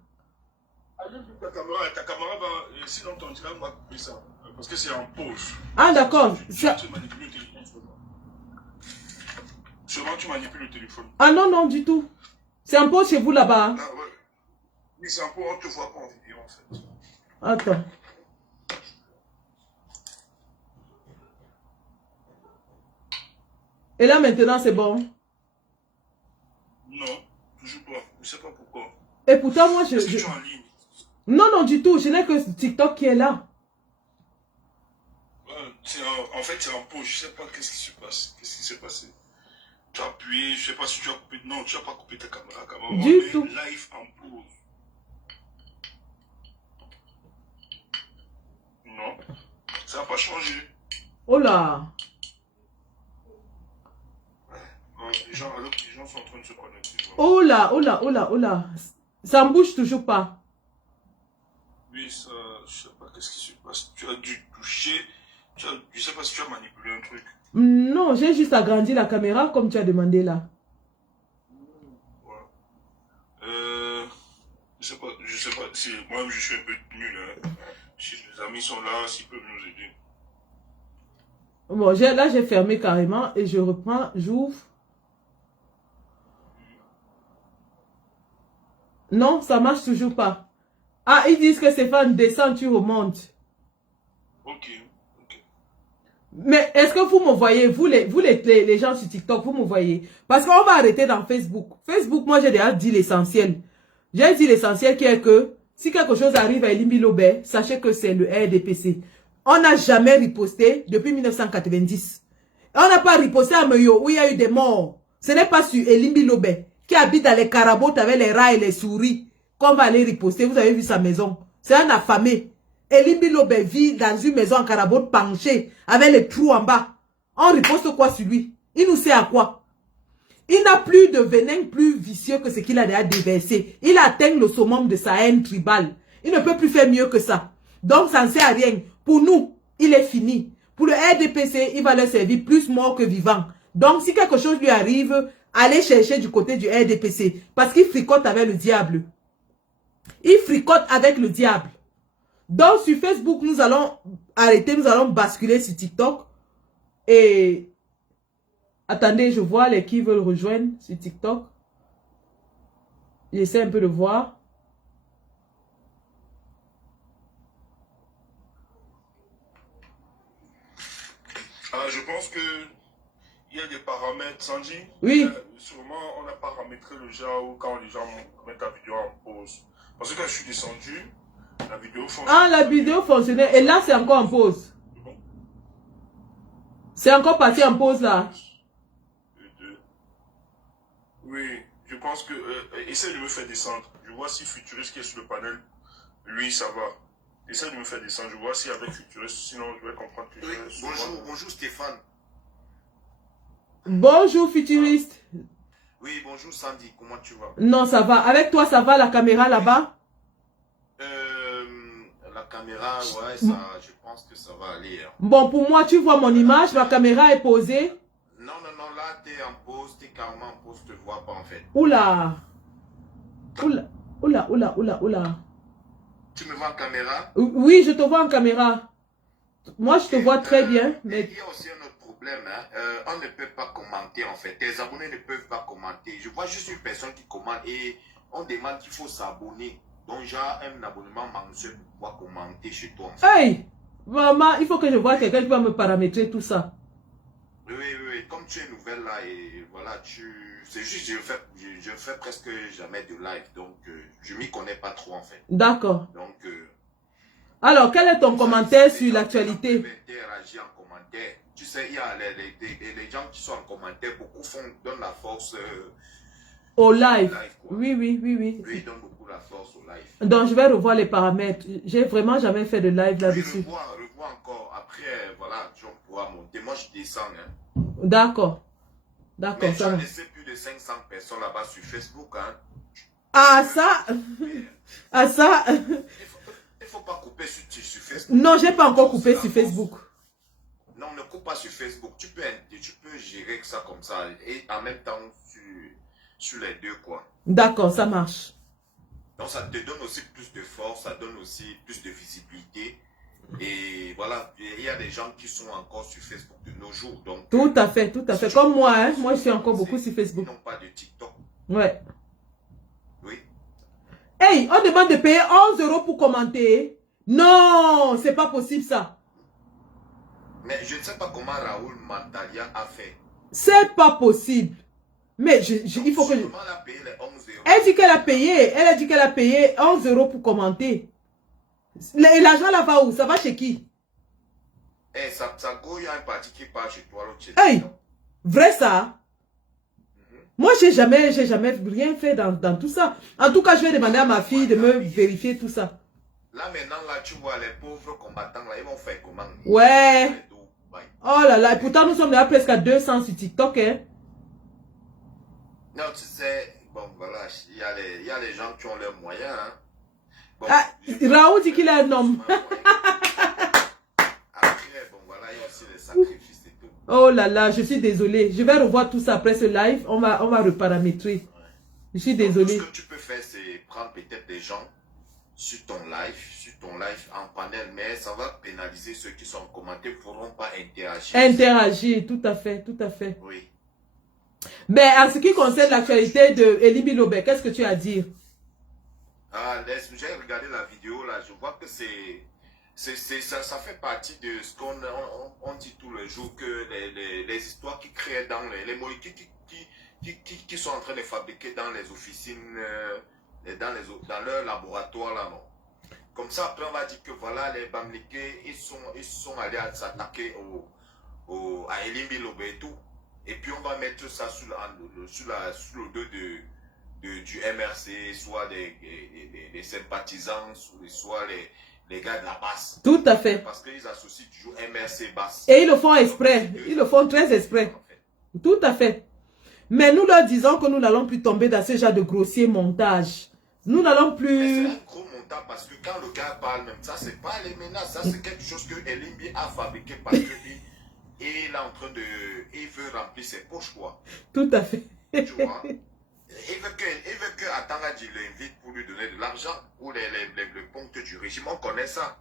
Ta caméra va, sinon ton téléphone va couper ça. Parce que c'est en pause. Ah d'accord. Tu manipules le téléphone. Sûrement tu manipules le téléphone. Ah non, non, du tout. C'est en pause chez vous là-bas. Ah ouais. Oui, c'est en pause, on te voit pas en vidéo en fait. Attends. Et là maintenant c'est bon? Non, toujours pas. Je sais pas pourquoi. Et pourtant moi Est-ce que tu es en ligne? Non, non, du tout. Je n'ai que TikTok qui est là. En fait, c'est en pause. Je sais pas qu'est-ce qui se passe. Qu'est-ce qui s'est passé? Tu as appuyé, je sais pas si tu as coupé. Non, tu n'as pas coupé ta caméra. Du tout. Live en pause. Non, ça n'a pas changé. Oh là. Les gens sont en train de se connecter. Oh là, oh là, oh là, oh là. Ça ne bouge toujours pas. Oui, ça, je sais pas qu'est-ce qui se passe. Tu as dû toucher. Je sais pas si tu as manipulé un truc. Non, j'ai juste agrandi la caméra comme tu as demandé là. Ouais. Je sais pas si moi-même je suis un peu nul. Hein. Si les amis sont là, s'ils peuvent nous aider. Bon, là j'ai fermé carrément et je reprends, j'ouvre. Non, ça marche toujours pas. Ah, ils disent que Stéphane descend, tu remontes. Ok. Mais est-ce que vous me voyez, vous les gens sur TikTok, vous me voyez? Parce qu'on va arrêter dans Facebook. Facebook, moi j'ai déjà dit l'essentiel. J'ai dit l'essentiel qui est que si quelque chose arrive à Libby Lobe, sachez que c'est le RDPC. On n'a jamais riposté depuis 1990. On n'a pas riposté à Meyo où il y a eu des morts. Ce n'est pas sur Libby Lobe qui habite dans les carabotes avec les rats et les souris qu'on va aller riposter. Vous avez vu sa maison. C'est un affamé. Elimbi Lobe vit dans une maison en carabote penchée, avec les trous en bas. On riposte quoi sur lui? Il nous sait à quoi? Il n'a plus de venin plus vicieux que ce qu'il a déjà déversé. Il atteint le summum de sa haine tribale. Il ne peut plus faire mieux que ça. Donc, ça ne sert à rien. Pour nous, il est fini. Pour le RDPC, il va leur servir plus mort que vivant. Donc, si quelque chose lui arrive, allez chercher du côté du RDPC. Parce qu'il fricote avec le diable. Il fricote avec le diable. Donc, sur Facebook, nous allons arrêter, nous allons basculer sur TikTok. Et... attendez, je vois les qui veulent rejoindre sur TikTok. J'essaie un peu de voir. Je pense que il y a des paramètres, Sandy. Oui. Sûrement, on a paramétré le genre quand les gens mettent la vidéo en pause. Parce que quand je suis descendu, la vidéo fonctionnait. Ah, la vidéo fonctionnait. Et là, c'est encore en pause. Bon. C'est encore parti en pause là. Oui, je pense que... essaie de me faire descendre. Je vois si Futuriste qui est sur le panel, lui, ça va. Essaie de me faire descendre. Je vois si avec Futuriste, sinon je vais comprendre que... Oui, bonjour Stéphane. Bonjour Futuriste. Oui, bonjour Sandy, comment tu vas? Non, ça va. Avec toi, ça va la caméra là-bas? La caméra, ouais, ça, je pense que ça va aller. Hein. Bon, pour moi, tu vois mon image, ma caméra est posée. Non, là, t'es en pause, t'es carrément en pause, je te vois pas en fait. Oula. Oula. Tu me vois en caméra? Oui, je te vois en caméra. Moi, je te vois très bien. Mais... il y a aussi un autre problème. Hein. On ne peut pas commenter en fait. Tes abonnés ne peuvent pas commenter. Je vois juste une personne qui commente et on demande qu'il faut s'abonner. Donc, j'ai un abonnement mensuel pour pouvoir commenter chez toi. En fait. Hey! Maman, il faut que je vois quelqu'un qui va me paramétrer tout ça. Oui. Comme tu es nouvelle là et voilà, c'est juste je fais presque jamais de live. Donc, je m'y connais pas trop en fait. D'accord. Donc, alors, quel est ton commentaire sur l'actualité? Interagir en commentaire. Tu sais, il y a les gens qui sont en commentaire, beaucoup donnent la force au live. Oui. Oui. Oui, ils donnent beaucoup la force au live. Donc, je vais revoir les paramètres. J'ai vraiment jamais fait de live là-dessus. Oui, revois encore. Après, voilà, tu pourras monter. Moi, je descends. Hein. D'accord. Mais tu as laissé plus de 500 personnes là-bas sur Facebook. Hein. Ah, ça. Ah, ça. Il faut pas couper sur Facebook. Non, j'ai pas encore coupé sur Facebook. Non, ne coupe pas sur Facebook. Tu peux gérer ça comme ça. Et en même temps, sur les deux, quoi. D'accord, ça marche. Donc, ça te donne aussi plus de force, ça donne aussi plus de visibilité. Et voilà, il y a des gens qui sont encore sur Facebook de nos jours. Donc, tout à fait. Comme moi, hein. Moi, je suis encore beaucoup sur Facebook. Ils n'ont pas de TikTok. Ouais. Oui. Hey, on demande de payer 11 € pour commenter. Non, c'est pas possible ça. Mais je ne sais pas comment Raoul Mantalia a fait. C'est pas possible. Mais il faut que je... Elle dit qu'elle a payé. Elle a dit qu'elle a payé 11 € pour commenter. L'argent là va où? Ça va chez qui? Eh, ça go, il y a un parti qui part chez toi. Hey, vrai ça? Moi, j'ai jamais rien fait dans tout ça. En tout cas, je vais demander à ma fille de me vérifier tout ça. Là, maintenant, là, tu vois les pauvres combattants, là, ils vont faire comment? Ouais. Oh là là, et pourtant, nous sommes là presque à 200 sur TikTok, hein. Non, tu sais, bon, voilà, il y a les gens qui ont leurs moyens, hein. Bon, Raoul dit qu'il est un homme. Après, bon, voilà, il y a aussi les sacrifices et tout. Oh là là, je suis désolée. Je vais revoir tout ça après ce live. On va reparamétrer. Ouais. Je suis désolée. Ce que tu peux faire, c'est prendre peut-être des gens sur ton live en panel, mais ça va pénaliser ceux qui sont en commentaire, ne pourront pas interagir. Interagir, tout à fait. Oui. Mais en ce qui concerne l'actualité de Elimbi Lobe, qu'est-ce que tu as à dire? J'ai regardé la vidéo là, je vois que ça fait partie de ce qu'on dit tous les jours, que les histoires qui créent dans les molécules qui sont en train de fabriquer dans les officines, dans leur laboratoire là, non. Comme ça, après on va dire que voilà, les Bamileke, ils sont allés s'attaquer à Elimbi Lobe et tout. Et puis on va mettre ça sous le dos du MRC, soit des sympathisants, soit les gars de la basse. Tout à fait. Parce qu'ils associent toujours MRC basse. Et ils le font exprès. Ils le font très exprès. Tout à fait. Mais nous leur disons que nous n'allons plus tomber dans ce genre de grossier montage. Nous n'allons plus... C'est un gros montage parce que quand le gars parle même, ça c'est pas les menaces, ça c'est quelque chose que Elimbi a fabriqué parce qu'il est en train de... Il veut remplir ses poches quoi. Tout à fait. Tu vois? Il veut que Atangadji l'invite pour lui donner de l'argent ou les ponctes du régime. On connaît ça.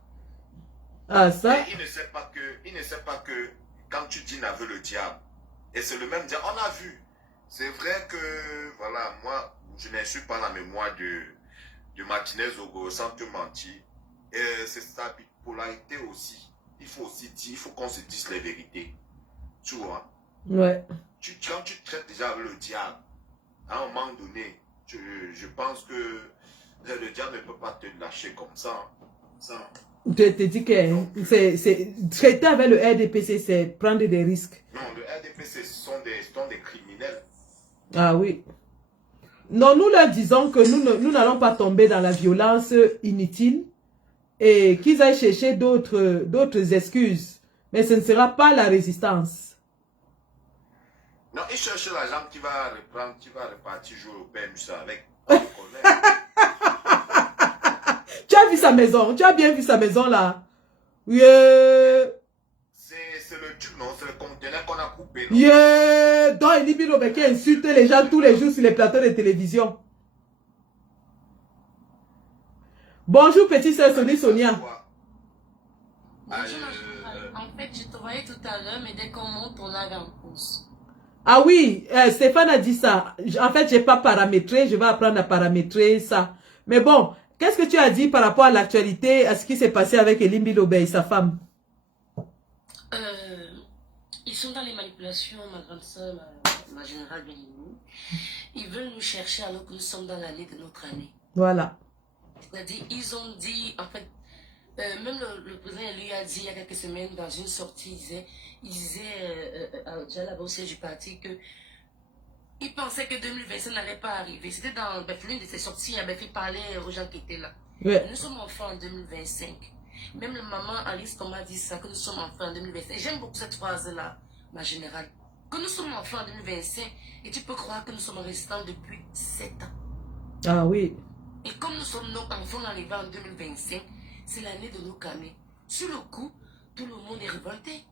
Ah ça? Et il ne sait pas que quand tu dînes avec le diable, et c'est le même diable, on a vu. C'est vrai que, voilà, moi, je n'insulte pas la mémoire de Martinez Ogo sans te mentir. C'est sa bipolarité aussi. Il faut aussi dire, il faut qu'on se dise les vérités. Tu vois? Ouais. Quand tu traites déjà avec le diable, à un moment donné, je pense que le diable ne peut pas te lâcher comme ça. Je te dis que c'est traiter avec le RDPC, c'est prendre des risques. Non, le RDPC, ce sont des criminels. Ah oui. Non, nous leur disons que nous n'allons pas tomber dans la violence inutile et qu'ils aillent chercher d'autres excuses. Mais ce ne sera pas la résistance. Non, ils cherchent l'agent qui va reprendre, qui va repartir jouer au PMU avec. Tu as vu sa maison? Tu as bien vu sa maison là? Yeah. C'est le tube, non? C'est le conteneur qu'on a coupé. Non? Yeah. Donc Elimbi Lobe qui insulte les gens tous les jours sur les plateaux de télévision. Bonjour petite sœur Sonia. En fait, je te voyais tout à l'heure, mais dès qu'on monte, on l'a en pause. Ah oui, Stéphane a dit ça. En fait, j'ai pas paramétré. Je vais apprendre à paramétrer ça. Mais bon, qu'est-ce que tu as dit par rapport à l'actualité, à ce qui s'est passé avec Elimbi Lobe et sa femme? Ils sont dans les manipulations, ma grande soeur, ma générale Benignou. Ils veulent nous chercher alors que nous sommes dans l'année de notre année. Voilà. C'est-à-dire, ils ont dit, en fait, même le président lui a dit il y a quelques semaines dans une sortie, il disait déjà là-bas au siège du parti que il pensait que 2025 n'allait pas arriver. C'était dans l'une de ses sorties, il avait fait parler aux gens qui étaient là. Ouais. Nous sommes enfants en 2025. Même la maman Alice Thomas dit ça, que nous sommes enfants en 2025. J'aime beaucoup cette phrase-là, ma générale. Que nous sommes enfants en 2025 et tu peux croire que nous sommes restants depuis 7 ans. Ah oui. Et comme nous sommes nos enfants arrivés en 2025, c'est l'année de nos camés. Sur le coup, tout le monde est révolté.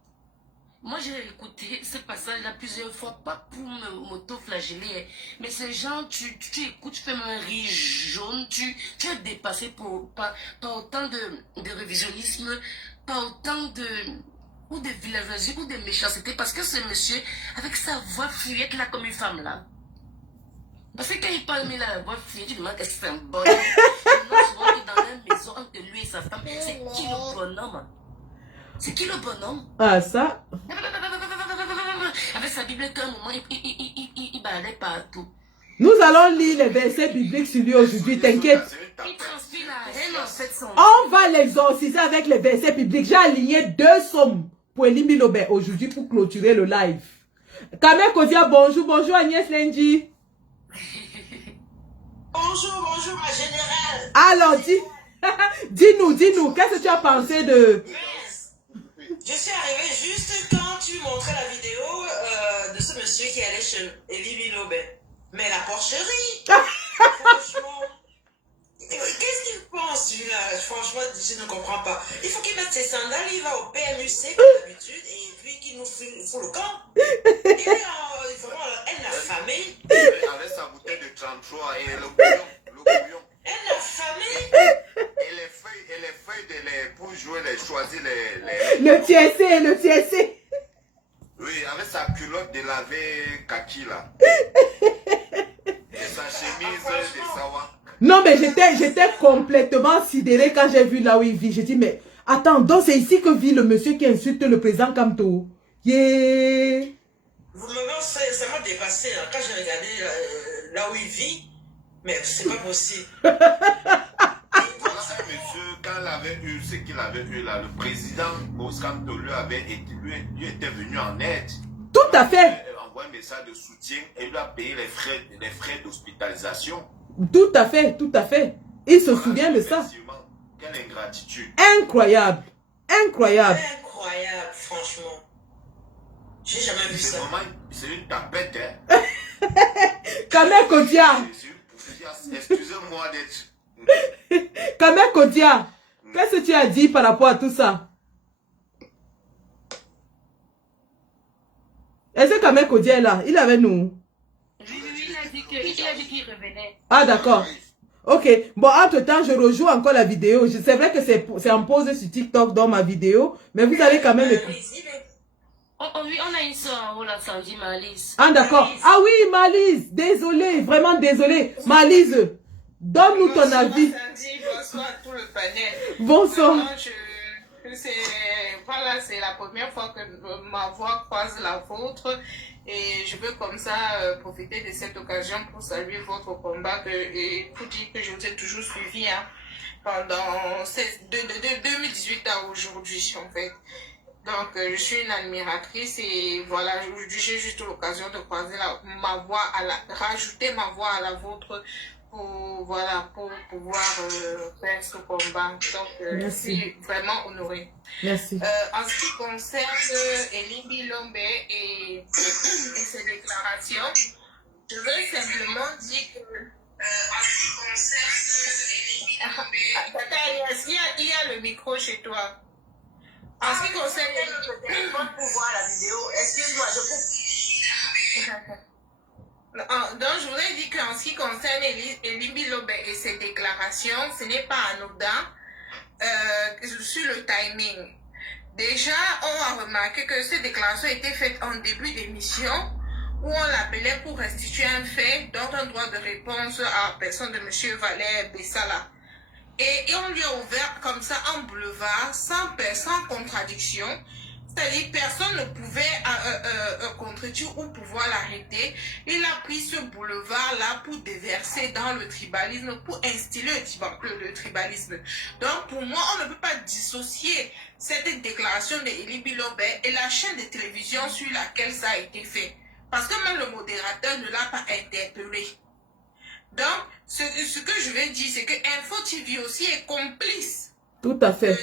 Moi, j'ai écouté ce passage-là plusieurs fois, pas pour m'auto-flageller, mais ces gens, tu écoutes, tu fais un rire jaune, tu es dépassé par autant de révisionnisme, par autant de villageoisie ou de méchanceté, parce que ce monsieur, avec sa voix fuyette là comme une femme là, parce que quand il parle, mais la voix fuyette, tu demandes qu'est-ce que c'est un bonhomme. Souvent, dans la maison, entre lui et sa femme, c'est qui le bonhomme? C'est qui le bonhomme? Ah, ça? Avec sa Bible, à un moment, il baladait partout. Nous allons lire les versets bibliques sur lui aujourd'hui, t'inquiète. Il transpire la haine en fait son... On va l'exorciser avec les versets bibliques. J'ai aligné 2 sommes pour Elimbi Lobe aujourd'hui pour clôturer le live. Kamel Kodia, bonjour. Bonjour Agnès Lenji. Bonjour ma générale. Alors, dis-nous, qu'est-ce que tu as pensé de... Je suis arrivée juste quand tu montrais la vidéo de ce monsieur qui allait chez Elimbi Lobe. Mais la porcherie, franchement, qu'est-ce qu'il pense lui-là? Franchement, je ne comprends pas. Il faut qu'il mette ses sandales, il va au PMUC comme d'habitude, et puis qu'il nous fout le camp. Il est vraiment elle affamée. Avec sa bouteille de 33 et le bouillon. Elle affamée. Et les feuilles pour jouer, choisir le TSC. Oui, avec sa culotte délavée kaki là. Et sa chemise de sawa. Non, mais j'étais complètement sidéré quand j'ai vu là où il vit. J'ai dit, mais attends, donc c'est ici que vit le monsieur qui insulte le président Kamto. Yeah. Ça m'a dépassé là, quand j'ai regardé là où il vit. Mais c'est pas possible. Ce monsieur, quand il avait eu ce qu'il avait eu là, le président Moscanto lui était venu en aide. Tout à fait. Il a envoyé un message de soutien et lui a payé les frais d'hospitalisation. Tout à fait. Il se souvient de ça. Quel quelle ingratitude. Incroyable. Incroyable. Incroyable, franchement. J'ai jamais vu ça. C'est une tapette, hein. Kamel Kodia. Excusez-moi d'être... Kamel Kodia, qu'est-ce que tu as dit par rapport à tout ça? Est-ce que Kamel Kodia est là? Il est avec nous. Oui, il a dit qu'il revenait. Ah, d'accord. Ok. Bon, entre-temps, je rejoue encore la vidéo. C'est vrai que c'est en pause sur TikTok dans ma vidéo, mais vous allez quand même... Oui, on a une soeur en haut là, Sandy Malise. Ah, d'accord. Ah oui, Malise, désolé, vraiment désolé. Malise, donne-nous ton avis. Sandy, bonsoir à tout le panel. Bonsoir. Voilà, c'est la première fois que ma voix croise la vôtre et je veux comme ça profiter de cette occasion pour saluer votre combat et pour dire que je vous ai toujours suivi pendant de 2018 à aujourd'hui en fait. Donc je suis une admiratrice et voilà, aujourd'hui j'ai juste l'occasion de croiser rajouter ma voix à la vôtre pour pouvoir faire ce combat. Donc je suis vraiment honorée. Merci. En ce qui concerne Elimbi Lombe et ses déclarations, je veux simplement dire que en ce qui concerne Elimbi Lombe, il y a le micro chez toi. En ce qui concerne le téléphone pour voir la vidéo, excuse-moi, je coupe. Donc, je voudrais dire qu'en ce qui concerne Elimbi Lombe et ses déclarations, ce n'est pas anodin sur le timing. Déjà, on a remarqué que ces déclarations étaient faites en début d'émission où on l'appelait pour restituer un fait, dont un droit de réponse à la personne de M. Valère Bessala. Et on lui a ouvert comme ça un boulevard sans contradiction. C'est-à-dire personne ne pouvait contredire ou pouvoir l'arrêter. Il a pris ce boulevard-là pour déverser dans le tribalisme, pour instiller le tribalisme. Donc pour moi, on ne peut pas dissocier cette déclaration de Elimbi Lombe et la chaîne de télévision sur laquelle ça a été fait. Parce que même le modérateur ne l'a pas interpellé. Donc, ce que je veux dire, c'est que Info TV aussi est complice. Tout à fait.